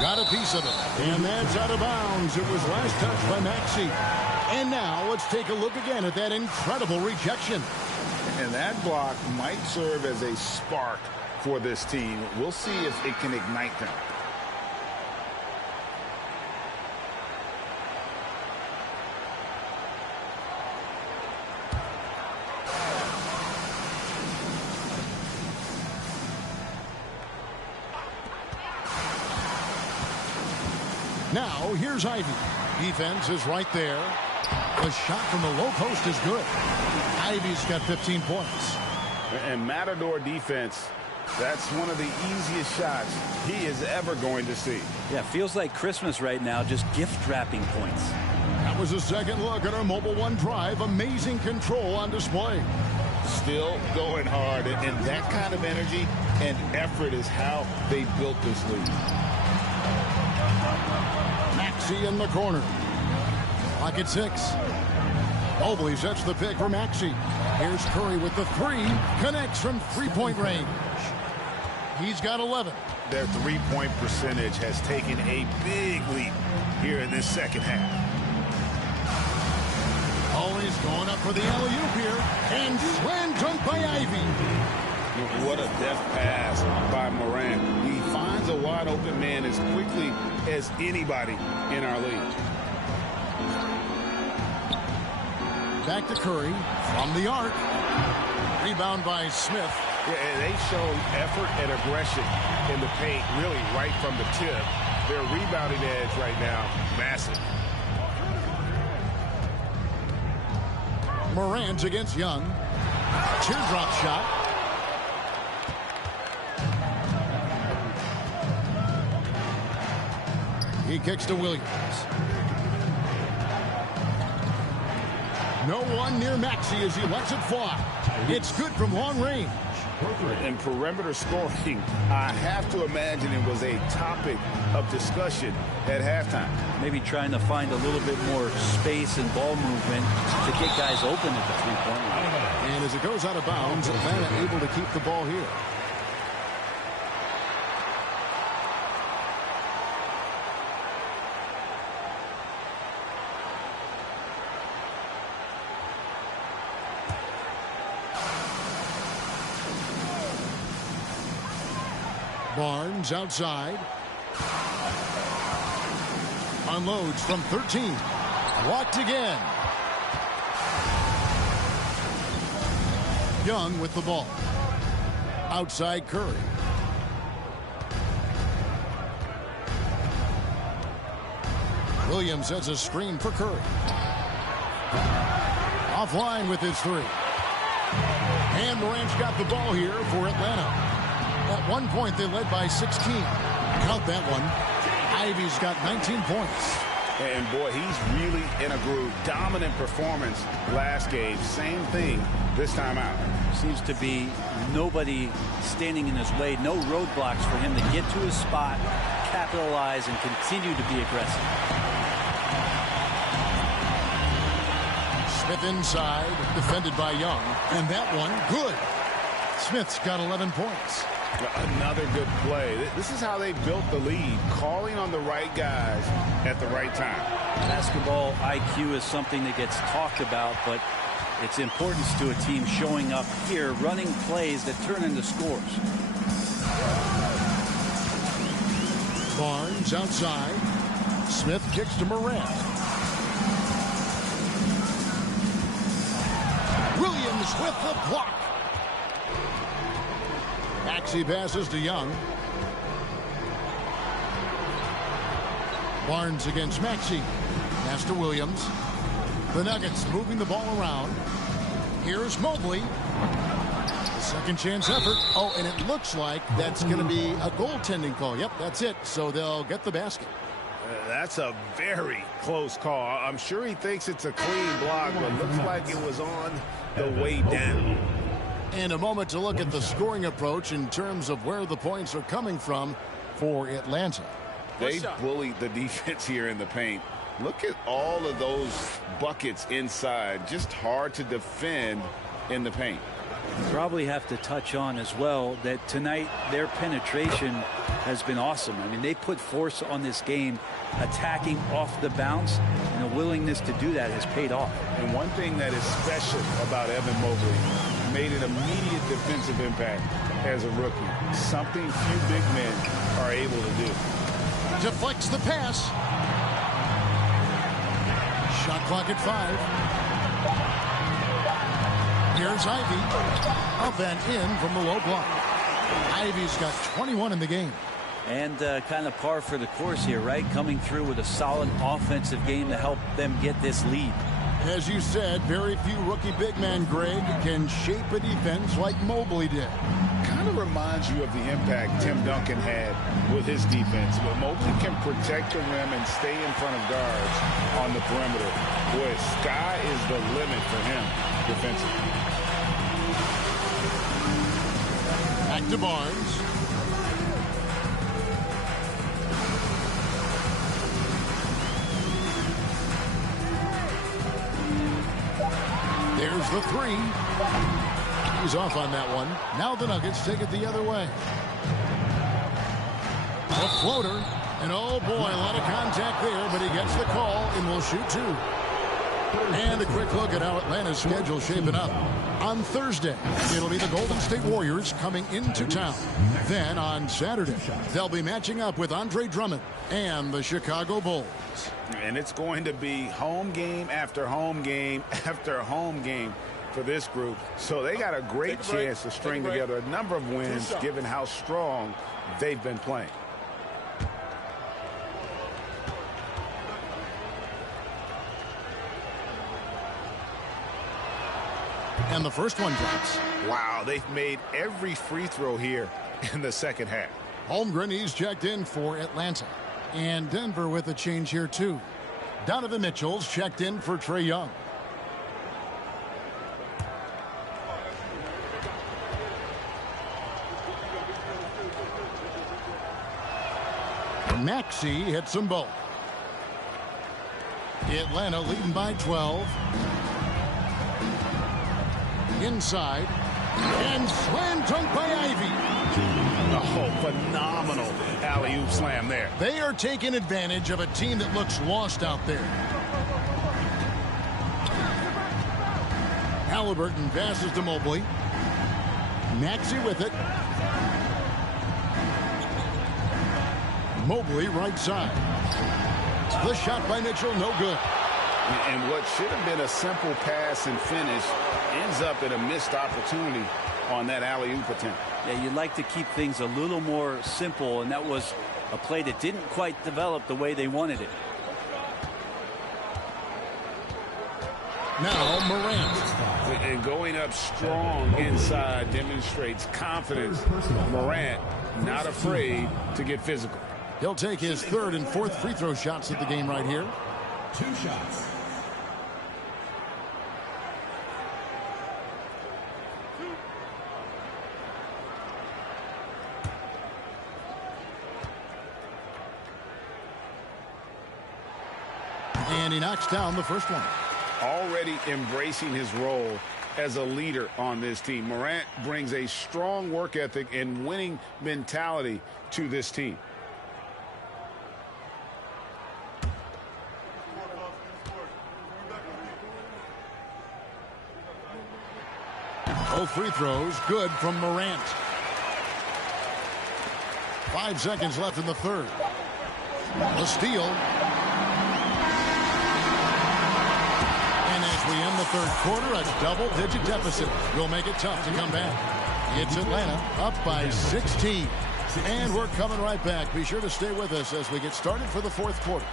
Got a piece of it. And that's out of bounds. It was last touched by Maxey. And now let's take a look again at that incredible rejection. And that block might serve as a spark for this team. We'll see if it can ignite them. Now, here's Ivy. Defense is right there. The shot from the low post is good. Ivy's got 15 points. And Matador defense That's one of the easiest shots he is ever going to see. Yeah, feels like Christmas right now, just gift wrapping points. That was a second look at our Mobile One drive. Amazing control on display. Still going hard, and that kind of energy and effort is how they built this lead. Maxey in the corner. Clock at 6. Mobley sets the pick for Maxey. Here's Curry with the three. Connects from three-point range. He's got 11. Their three-point percentage has taken a big leap here in this second half. Always going up for the alley-oop here. And slam dunk by Ivy. What a deft pass by Morant. He finds a wide-open man as quickly as anybody in our league. Back to Curry from the arc. Rebound by Smith. Yeah, and they show effort and aggression in the paint, really right from the tip. Their rebounding edge right now, massive. Morant against Young. Teardrop shot. He kicks to Williams. No one near Maxey as he lets it fly. It's good from long range. And perimeter scoring, I have to imagine it was a topic of discussion at halftime. Maybe trying to find a little bit more space and ball movement to get guys open at the three-point line. And as it goes out of bounds, Atlanta able to keep the ball here. Barnes outside. Unloads from 13. Blocked again. Young with the ball. Outside Curry. Williams has a screen for Curry. Offline with his three. And Morant's got the ball here for Atlanta. At one point, they led by 16. Count that one. Ivy's got 19 points. And, boy, he's really in a groove. Dominant performance last game. Same thing this time out. Seems to be nobody standing in his way. No roadblocks for him to get to his spot, capitalize, and continue to be aggressive. Smith inside, defended by Young. And that one, good. Smith's got 11 points. Another good play. This is how they built the lead, calling on the right guys at the right time. Basketball IQ is something that gets talked about, but its importance to a team showing up here, running plays that turn into scores. Barnes outside. Smith kicks to Morant. Williams with the block. Maxey passes to Young. Barnes against Maxey. Pass to Williams. The Nuggets moving the ball around. Here's Mobley. Second chance effort. Oh, and it looks like that's going to be a goaltending call. Yep, that's it. So they'll get the basket. That's a very close call. I'm sure he thinks it's a clean block, but looks like it was on the way down. And a moment to look at the scoring approach in terms of where the points are coming from for Atlanta. They bullied the defense here in the paint. Look at all of those buckets inside. Just hard to defend in the paint. Probably have to touch on as well that tonight their penetration has been awesome. I mean, they put force on this game, attacking off the bounce, and the willingness to do that has paid off. And one thing that is special about Evan Mobley, made an immediate defensive impact as a rookie. Something few big men are able to do. Deflects the pass. Shot clock at 5. Here's Ivy. Up and in from the low block. Ivy's got 21 in the game. And kind of par for the course here, right? Coming through with a solid offensive game to help them get this lead. As you said, very few rookie big men, Greg, can shape a defense like Mobley did. Kind of reminds you of the impact Tim Duncan had with his defense. But Mobley can protect the rim and stay in front of guards on the perimeter. Boy, sky is the limit for him defensively. Back to Barnes. There's the three. He's off on that one. Now the Nuggets take it the other way. A floater. And oh boy, a lot of contact there, but he gets the call and will shoot two. And a quick look at how Atlanta's schedule shaping up. On Thursday, it'll be the Golden State Warriors coming into town. Then on Saturday, they'll be matching up with Andre Drummond and the Chicago Bulls. And it's going to be home game after home game after home game for this group. So they got a great chance to string together a number of wins given how strong they've been playing. And the first one drops. Wow, they've made every free throw here in the second half. Holmgren, he's checked in for Atlanta. And Denver with a change here, too. Donovan Mitchell's checked in for Trae Young. Maxey hits them both. Atlanta leading by 12. Inside. And slam dunk by Ivy. Oh, phenomenal alley-oop slam there. They are taking advantage of a team that looks lost out there. Halliburton passes to Mobley. Maxey with it. Mobley right side. The shot by Mitchell, no good. And what should have been a simple pass and finish ends up in a missed opportunity on that alley-oop attempt. Yeah, you'd like to keep things a little more simple, and that was a play that didn't quite develop the way they wanted it. Now Morant. And going up strong inside demonstrates confidence. Morant not afraid to get physical. He'll take his third and fourth free throw shots of the game right here. 2 shots. And he knocks down the first one. Already embracing his role as a leader on this team. Morant brings a strong work ethic and winning mentality to this team. Both free throws good from Morant. 5 seconds left in the third. A steal. And as we end the third quarter, a double-digit deficit will make it tough to come back. It's Atlanta up by 16. And we're coming right back. Be sure to stay with us as we get started for the fourth quarter.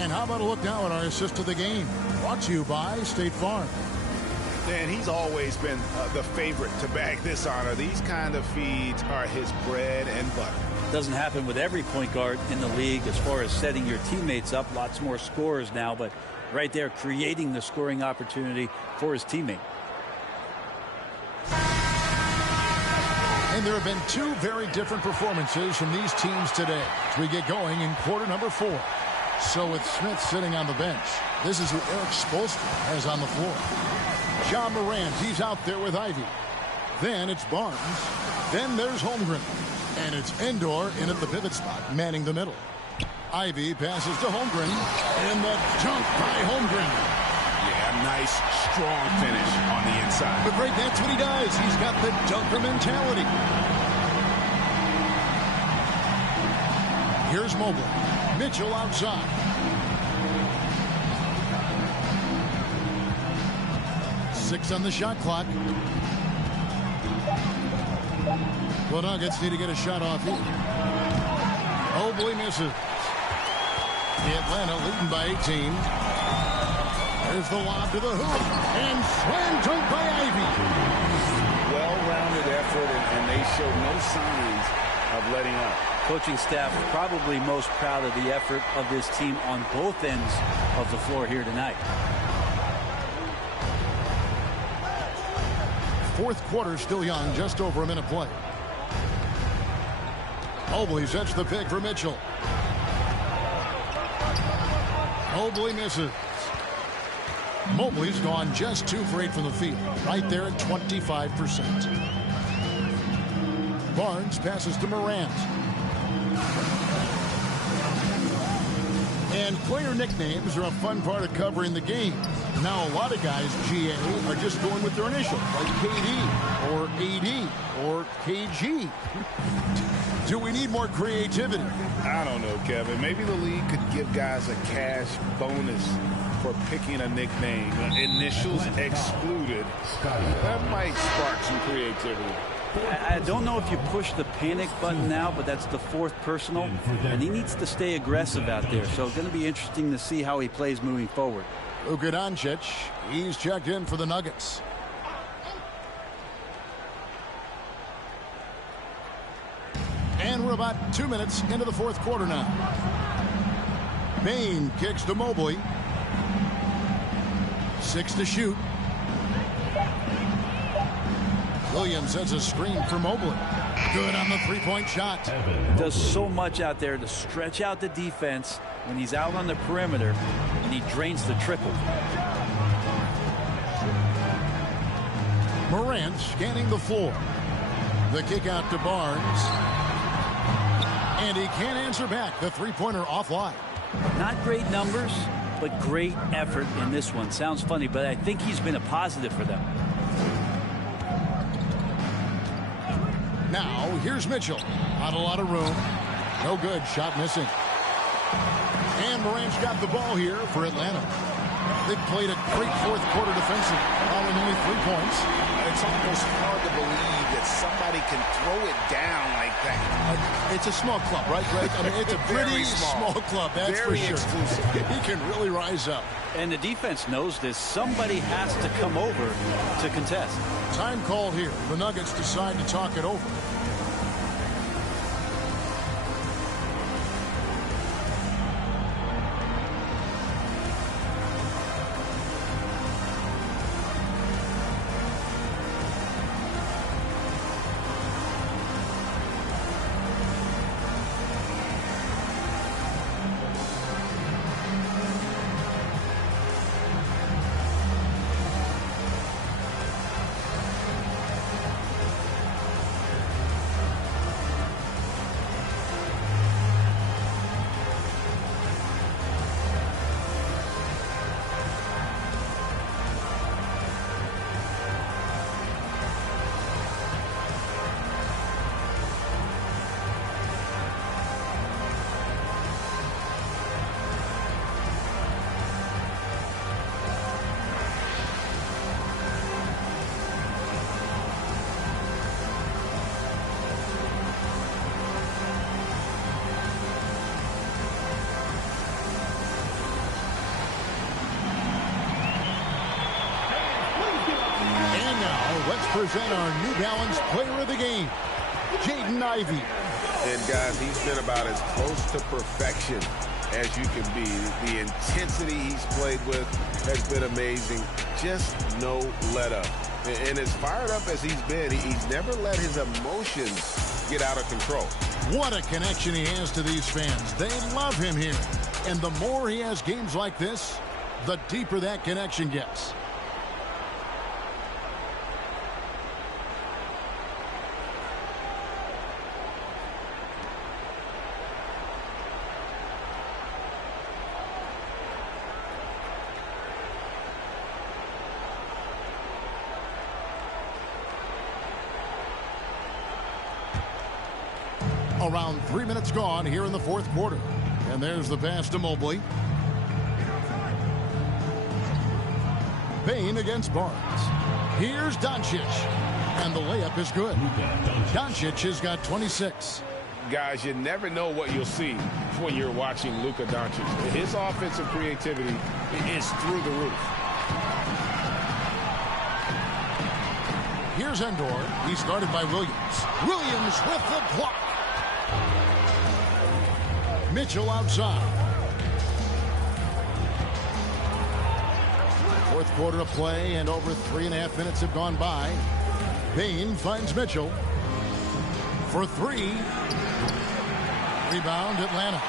And how about a look now at our assist of the game? Brought to you by State Farm. And he's always been the favorite to bag this honor. These kind of feeds are his bread and butter. Doesn't happen with every point guard in the league as far as setting your teammates up. Lots more scorers now, but right there creating the scoring opportunity for his teammate. And there have been 2 very different performances from these teams today as we get going in quarter number 4. So with Smith sitting on the bench, this is who Eric Spoelstra has on the floor. John Morant, he's out there with Ivy. Then it's Barnes. Then there's Holmgren. And it's Endor in at the pivot spot, manning the middle. Ivy passes to Holmgren. And the dunk by Holmgren. Yeah, nice, strong finish on the inside. But Greg, that's what he does. He's got the dunker mentality. Here's Mobley. Mitchell outside. 6 on the shot clock. The Nuggets need to get a shot off here. Mobley misses. Atlanta leading by 18. There's the lob to the hoop. And slam dunk by Ivy. Well-rounded effort, and they show no signs of letting up. Coaching staff probably most proud of the effort of this team on both ends of the floor here tonight. Fourth quarter still young, just over a minute play. Mobley sets the pick for Mitchell. Mobley misses. Mobley's gone just 2 for 8 from the field, right there at 25%. Barnes passes to Morant. And player nicknames are a fun part of covering the game. Now a lot of guys, GA, are just going with their initials, like KD or AD or KG. Do we need more creativity? I don't know, Kevin. Maybe the league could give guys a cash bonus for picking a nickname. Initials excluded. That might spark some creativity. I don't know if you push the panic button now, but that's the fourth personal, and he needs to stay aggressive out there. So it's going to be interesting to see how he plays moving forward. Luka Doncic, he's checked in for the Nuggets. And we're about 2 minutes into the fourth quarter now. Bane kicks to Mobley. 6 to shoot. Williams sets a screen for Mobley. Good on the three-point shot. Does so much out there to stretch out the defense when he's out on the perimeter, and he drains the triple. Morant scanning the floor. The kick out to Barnes. And he can't answer back. The three-pointer offline. Not great numbers, but great effort in this one. Sounds funny, but I think he's been a positive for them. Now, here's Mitchell. Not a lot of room. No good. Shot missing. And Morant's got the ball here for Atlanta. They've played a great fourth quarter defensive, allowing only 3 points. It's almost hard to believe that somebody can throw it down like that. It's a small club, right, Greg? I mean, it's a pretty small club, that's Very for sure. exclusive. He can really rise up. And the defense knows this. Somebody has to come over to contest. Time called here. The Nuggets decide to talk it over. Present our New Balance player of the game, Jaden Ivey. And guys, he's been about as close to perfection as you can be. The intensity he's played with has been amazing. Just no let up. And as fired up as he's been, he's never let his emotions get out of control. What a connection he has to these fans. They love him here. And the more he has games like this, the deeper that connection gets. Around 3 minutes gone here in the fourth quarter. And there's the pass to Mobley. Bane against Barnes. Here's Doncic. And the layup is good. Doncic has got 26. Guys, you never know what you'll see when you're watching Luka Doncic. His offensive creativity is through the roof. Here's Endor. He's guarded by Williams. Williams with the block. Mitchell outside. Fourth quarter of play, and over 3.5 minutes have gone by. Bain finds Mitchell for three. Rebound, Atlanta.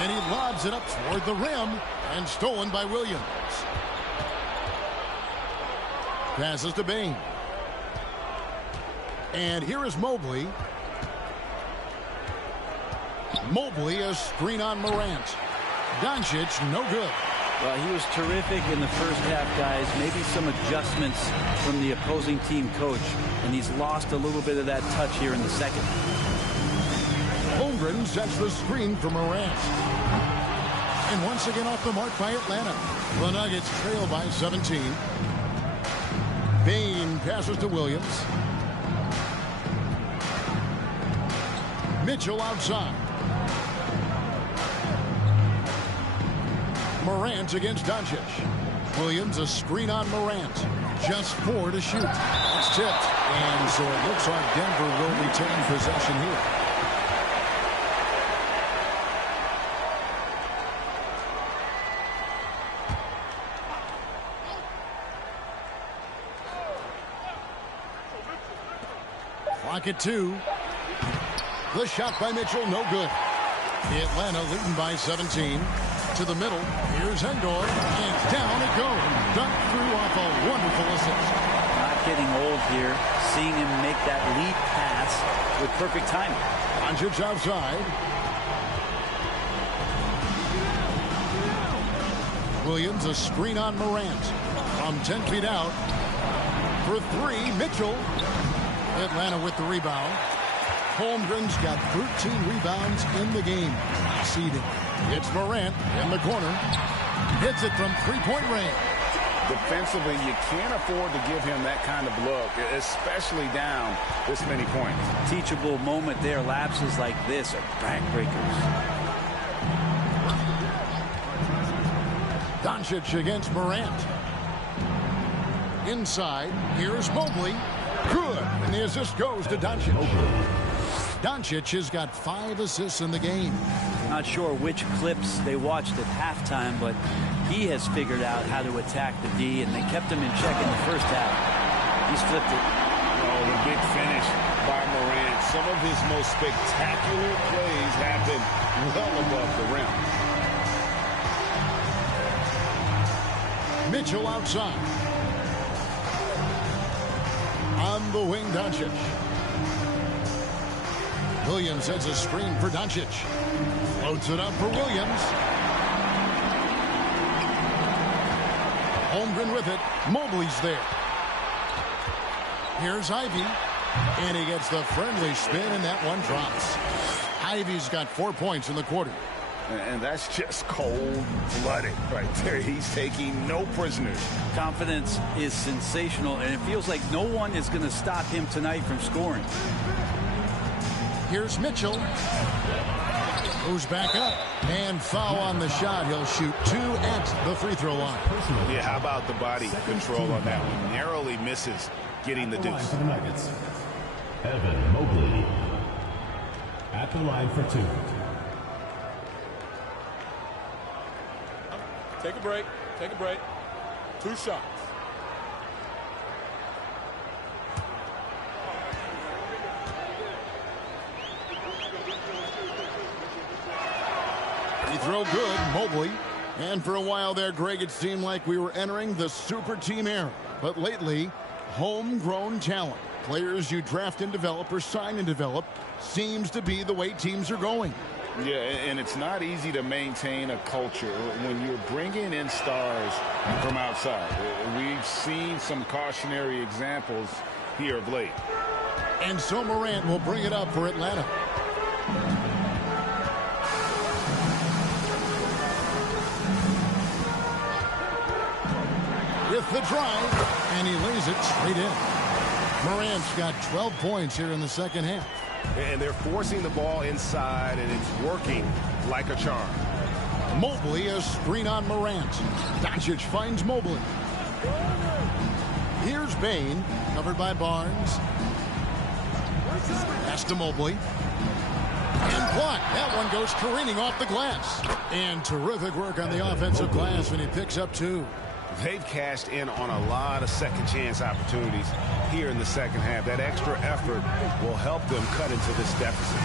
And he lobs it up toward the rim, and stolen by Williams. Passes to Bain. And here is Mobley. Mobley, a screen on Morant. Doncic, no good. Well, he was terrific in the first half, guys. Maybe some adjustments from the opposing team coach, and he's lost a little bit of that touch here in the second. Holmgren sets the screen for Morant. And once again off the mark by Atlanta. The Nuggets trail by 17. Bain passes to Williams. Mitchell outside. Morant against Doncic. Williams, a screen on Morant. Just 4 to shoot. It's tipped. And so it looks like Denver will retain possession here. Clock at 2. The shot by Mitchell, no good. Atlanta leading by 17. To the middle. Here's Endor. And down it goes. Dunked through off a wonderful assist. Not getting old here. Seeing him make that lead pass with perfect timing. Doncic outside. Williams, a screen on Morant. From 10 feet out. For three, Mitchell. Atlanta with the rebound. Holmgren's got 13 rebounds in the game. Seeding. It's Morant in the corner. Hits it from three-point range. Defensively, you can't afford to give him that kind of look, especially down this many points. Teachable moment there. Lapses like this are backbreakers. Doncic against Morant. Inside, here's Mobley. Good. And the assist goes to Doncic. Doncic has got 5 assists in the game. Not sure which clips they watched at halftime, but he has figured out how to attack the D, and they kept him in check in the first half. He's flipped it. Oh, the big finish by Morant. Some of his most spectacular plays happen well above the rim. Mitchell outside. On the wing, Doncic. Williams sets a screen for Doncic. Floats it up for Williams. Holmgren with it. Mobley's there. Here's Ivy. And he gets the friendly spin, and that one drops. Ivy's got 4 points in the quarter. And that's just cold-blooded right there. He's taking no prisoners. Confidence is sensational, and it feels like no one is going to stop him tonight from scoring. Here's Mitchell. Goes back up. And foul on the shot. He'll shoot 2 at the free throw line. Yeah, how about the body control on that one? Narrowly misses getting the deuce. For the Nuggets, Evan Mobley at the line for 2. Take a break. Take a break. 2 shots. Free throw good, Mobley. And for a while there, Greg, it seemed like we were entering the super team era. But lately, homegrown talent, players you draft and develop or sign and develop, seems to be the way teams are going. Yeah, and it's not easy to maintain a culture when you're bringing in stars from outside. We've seen some cautionary examples here of late. And so Morant will bring it up for Atlanta. With the drive, And he lays it straight in. Morant's got 12 points here in the second half. And they're forcing the ball inside, and it's working like a charm. Mobley, a screen on Morant. Doncic finds Mobley. Here's Bane, covered by Barnes. Pass to Mobley. And blocked. That one goes careening off the glass. And terrific work on the offensive glass when he picks up 2. They've cashed in on a lot of second chance opportunities here in the second half. That extra effort will help them cut into this deficit.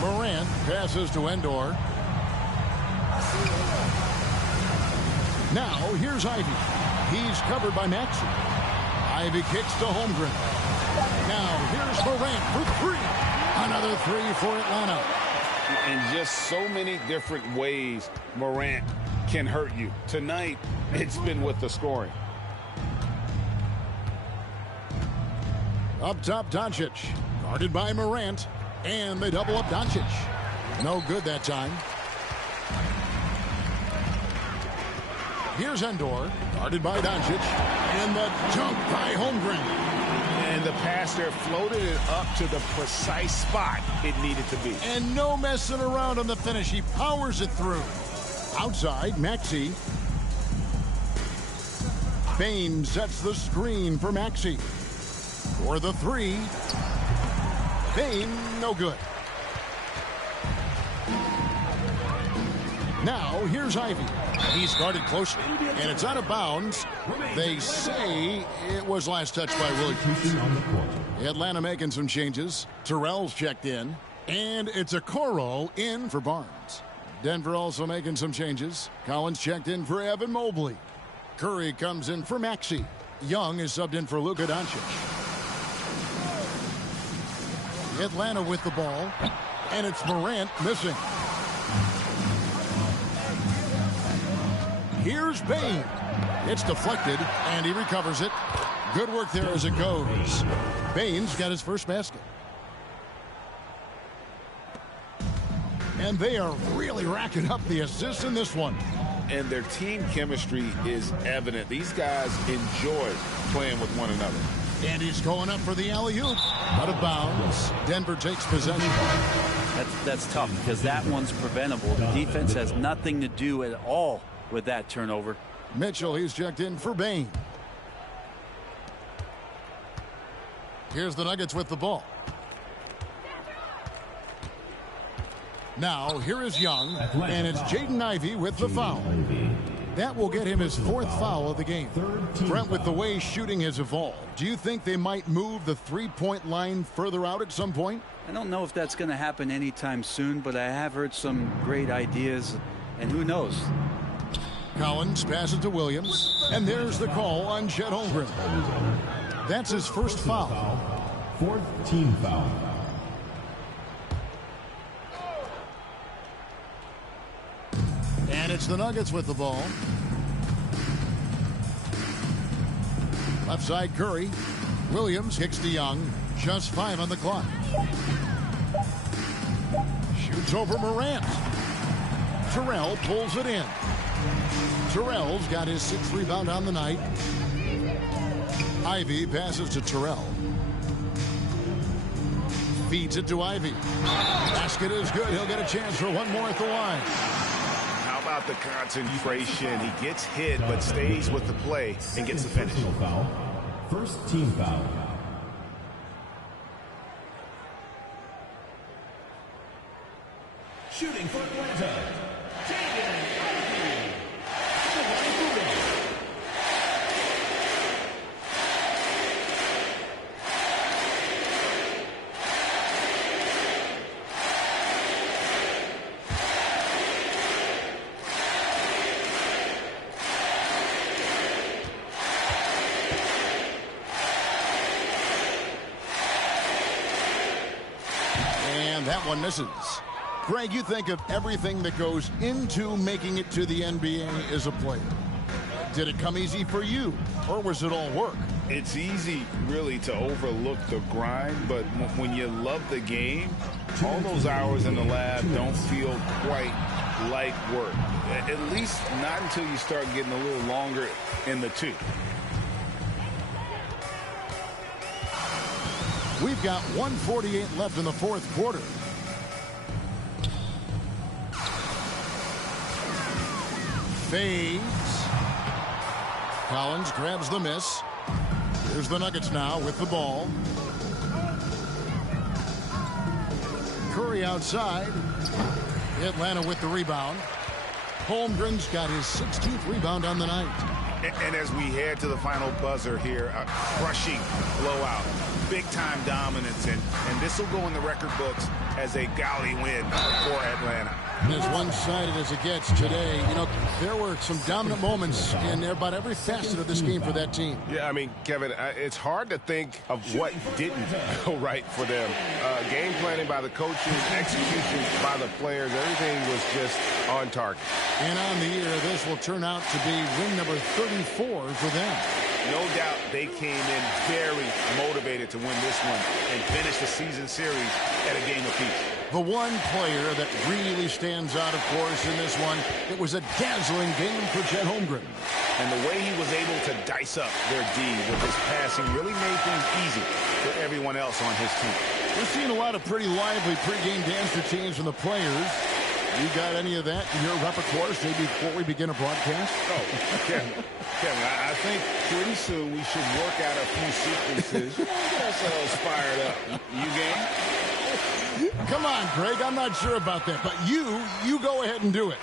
Morant passes to Endor. Now here's Ivy. He's covered by Maxey. Ivy kicks to Holmgren. Now here's Morant for 3. Another 3 for Atlanta. And just so many different ways Morant can hurt you. Tonight, it's been with the scoring. Up top, Doncic. Guarded by Morant. And they double up Doncic. No good that time. Here's Endor. Guarded by Doncic. And the dunk by Holmgren. And the pass there floated it up to the precise spot it needed to be. And no messing around on the finish. He powers it through. Outside, Maxey. Bane sets the screen for Maxey. For the 3. Bane, no good. Now, here's Ivy. He's guarded closely, and it's out of bounds. They say it was last touched by Williams. Atlanta making some changes. Terrell's checked in, and it's Okoro in for Barnes. Denver also making some changes. Collins checked in for Evan Mobley. Curry comes in for Maxey. Young is subbed in for Luka Doncic. Atlanta with the ball, and it's Morant missing. Here's Bane. It's deflected, and he recovers it. Good work there as it goes. Bane's got his first basket. And they are really racking up the assists in this one. And their team chemistry is evident. These guys enjoy playing with one another. And he's going up for the alley-oop. Out of bounds. Denver takes possession. That's tough because that one's preventable. The defense has nothing to do at all with that turnover. Mitchell, he's checked in for Bane. Here's the Nuggets with the ball. Now, here is Young, and it's Jaden Ivey with the foul. That will get him his 4th foul of the game. Brent, with the way shooting has evolved, do you think they might move the three-point line further out at some point? I don't know if that's going to happen anytime soon, but I have heard some great ideas, and who knows? Collins passes to Williams, and there's the call on Chet Holmgren. That's his first foul. 4th team foul. And it's the Nuggets with the ball. Left side, Curry. Williams kicks to Young. Just 5 on the clock. Shoots over Morant. Terrell pulls it in. Terrell's got his 6th rebound on the night. Ivy passes to Terrell. Feeds it to Ivy. Basket is good. He'll get a chance for one more at the line. How about the concentration? He gets hit but stays with the play and gets the finish. Foul. 1st team foul. Shooting for Atlanta. That one misses. Greg, you think of everything that goes into making it to the NBA as a player. Did it come easy for you, or was it all work? It's easy, really, to overlook the grind, but when you love the game, all those hours in the lab don't feel quite like work. At least not until you start getting a little longer in the tooth. We've got 1:48 left in the fourth quarter. Fades. Collins grabs the miss. Here's the Nuggets now with the ball. Curry outside. Atlanta with the rebound. Holmgren's got his 16th rebound on the night. And as we head to the final buzzer here, a crushing blowout, big-time dominance, and this will go in the record books as a gaudy win for Atlanta. And as one-sided as it gets today, you know, there were some dominant moments in about every facet of this game for that team. Yeah, I mean, Kevin, it's hard to think of what didn't go right for them. Game planning by the coaches, execution by the players, everything was just on target. And on the year, this will turn out to be win number 34 for them. No doubt they came in very motivated to win this one and finish the season series at a game apiece. The one player that really stands out, of course, in this one, it was a dazzling game for Chet Holmgren. And the way he was able to dice up their D with his passing really made things easy for everyone else on his team. We're seeing a lot of pretty lively pregame dance routines from the players. You got any of that in your repertoire, maybe before we begin a broadcast? Oh, Kevin, I think pretty soon we should work out a few sequences. That's us fired up. You game? Come on, Greg. I'm not sure about that, but you go ahead and do it.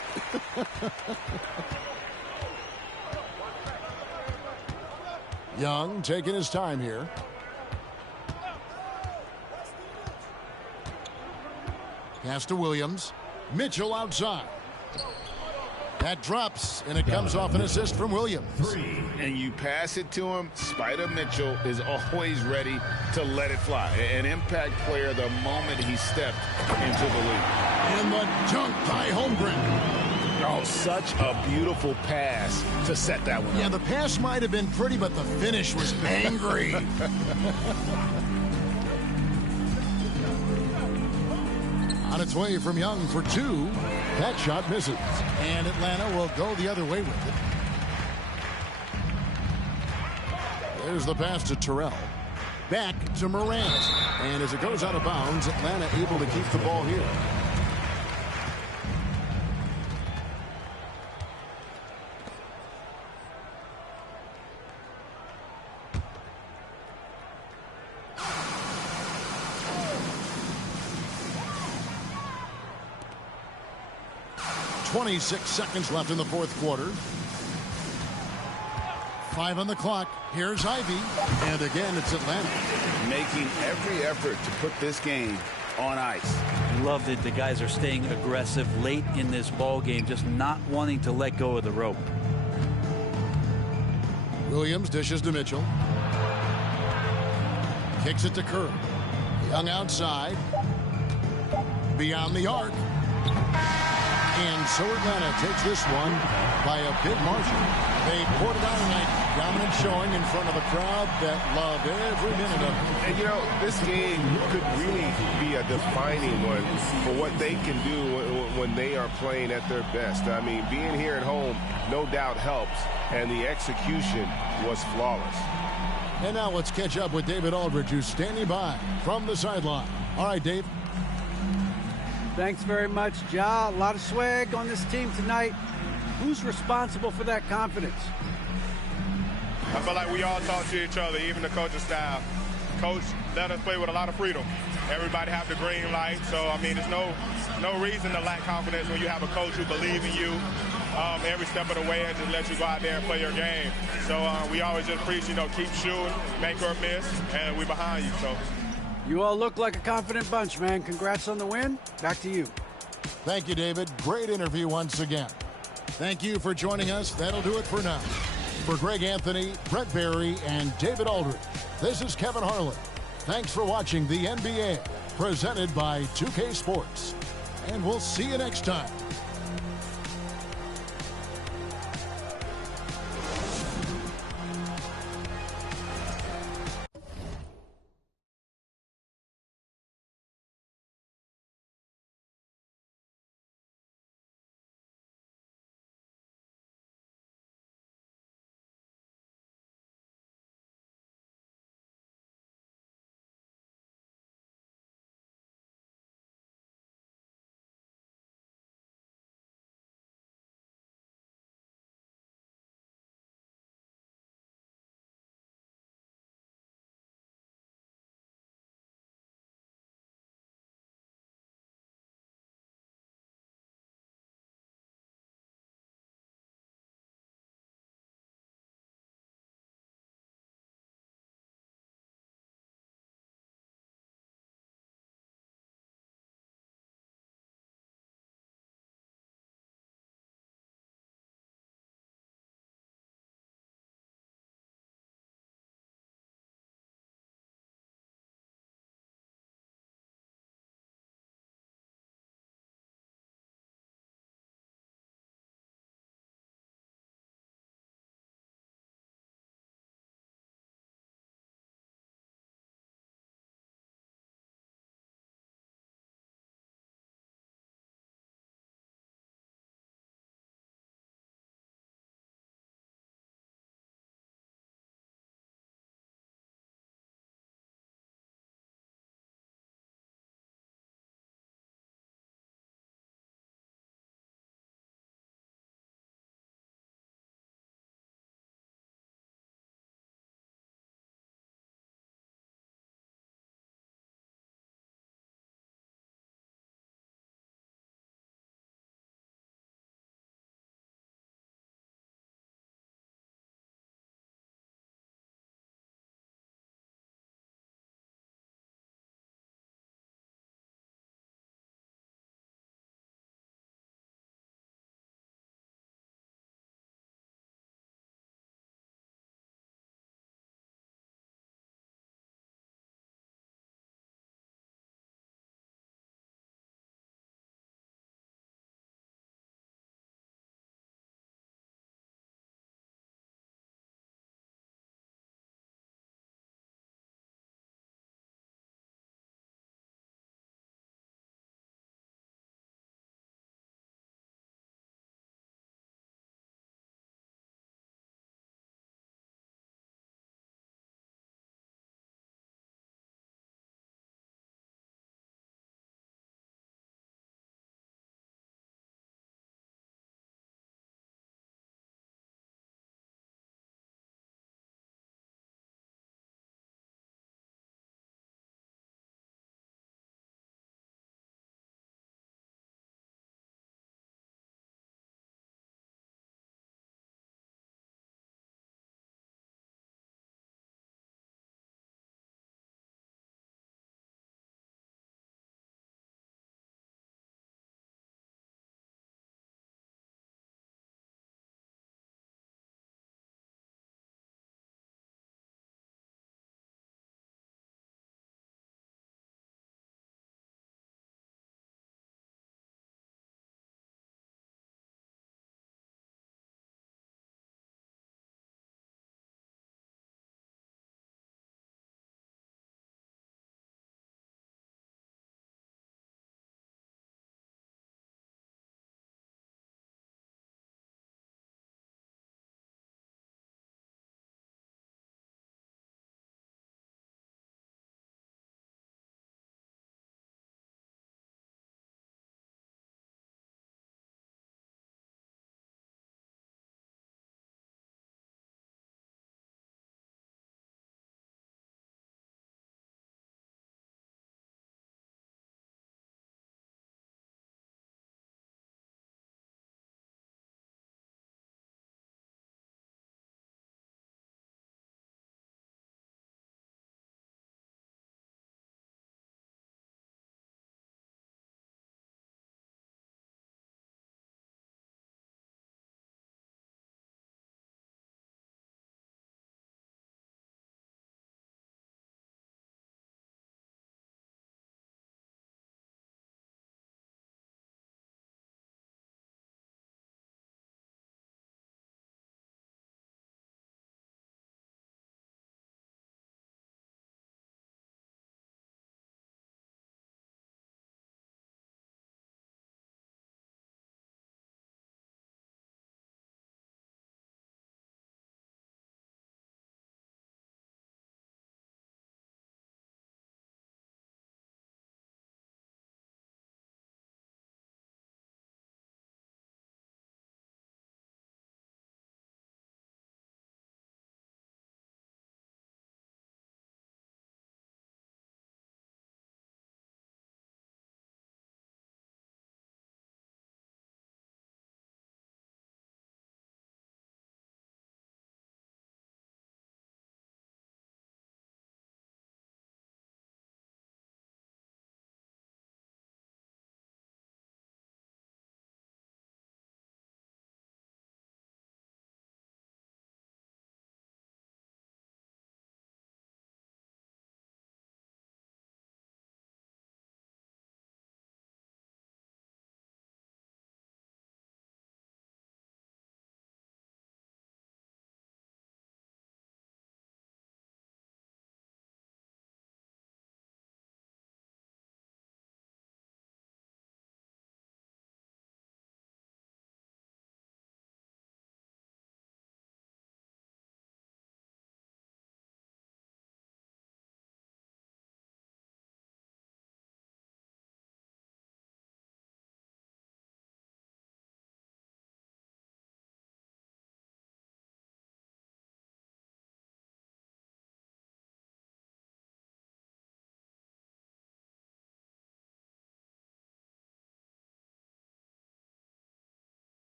Young taking his time here. Pass to Williams. Mitchell outside. That drops, and it comes off an assist from Williams. And you pass it to him. Spider Mitchell is always ready to let it fly. An impact player the moment he stepped into the league. And the dunk by Holmgren. Oh, such a beautiful pass to set that one up. Yeah, the pass might have been pretty, but the finish was angry. On its way from Young for two. That shot misses. And Atlanta will go the other way with it. There's the pass to Terrell. Back to Morant. And as it goes out of bounds, Atlanta able to keep the ball here. .26 seconds left in the fourth quarter. 5 on the clock. Here's Ivy. And again, it's Atlanta. Making every effort to put this game on ice. Love that the guys are staying aggressive late in this ball game, just not wanting to let go of the rope. Williams dishes to Mitchell. Kicks it to Curry. Young outside. Beyond the arc. And so Atlanta takes this one by a big margin. They poured it out tonight. Dominant showing in front of a crowd that loved every minute of it. And, you know, this game could really be a defining one for what they can do when they are playing at their best. I mean, being here at home no doubt helps, and the execution was flawless. And now let's catch up with David Aldridge, who's standing by from the sideline. All right, Dave. Thanks very much, Ja. A lot of swag on this team tonight. Who's responsible for that confidence? I feel like we all talk to each other, even the coaching staff. Coach let us play with a lot of freedom. Everybody have the green light, so I mean, there's no reason to lack confidence when you have a coach who believes in you every step of the way and just let you go out there and play your game. So we always just preach, you know, keep shooting, make or miss, and we behind you. So. You all look like a confident bunch, man. Congrats on the win. Back to you. Thank you, David. Great interview once again. Thank you for joining us. That'll do it for now. For Greg Anthony, Brett Barry, and David Aldridge, this is Kevin Harlan. Thanks for watching the NBA, presented by 2K Sports. And we'll see you next time.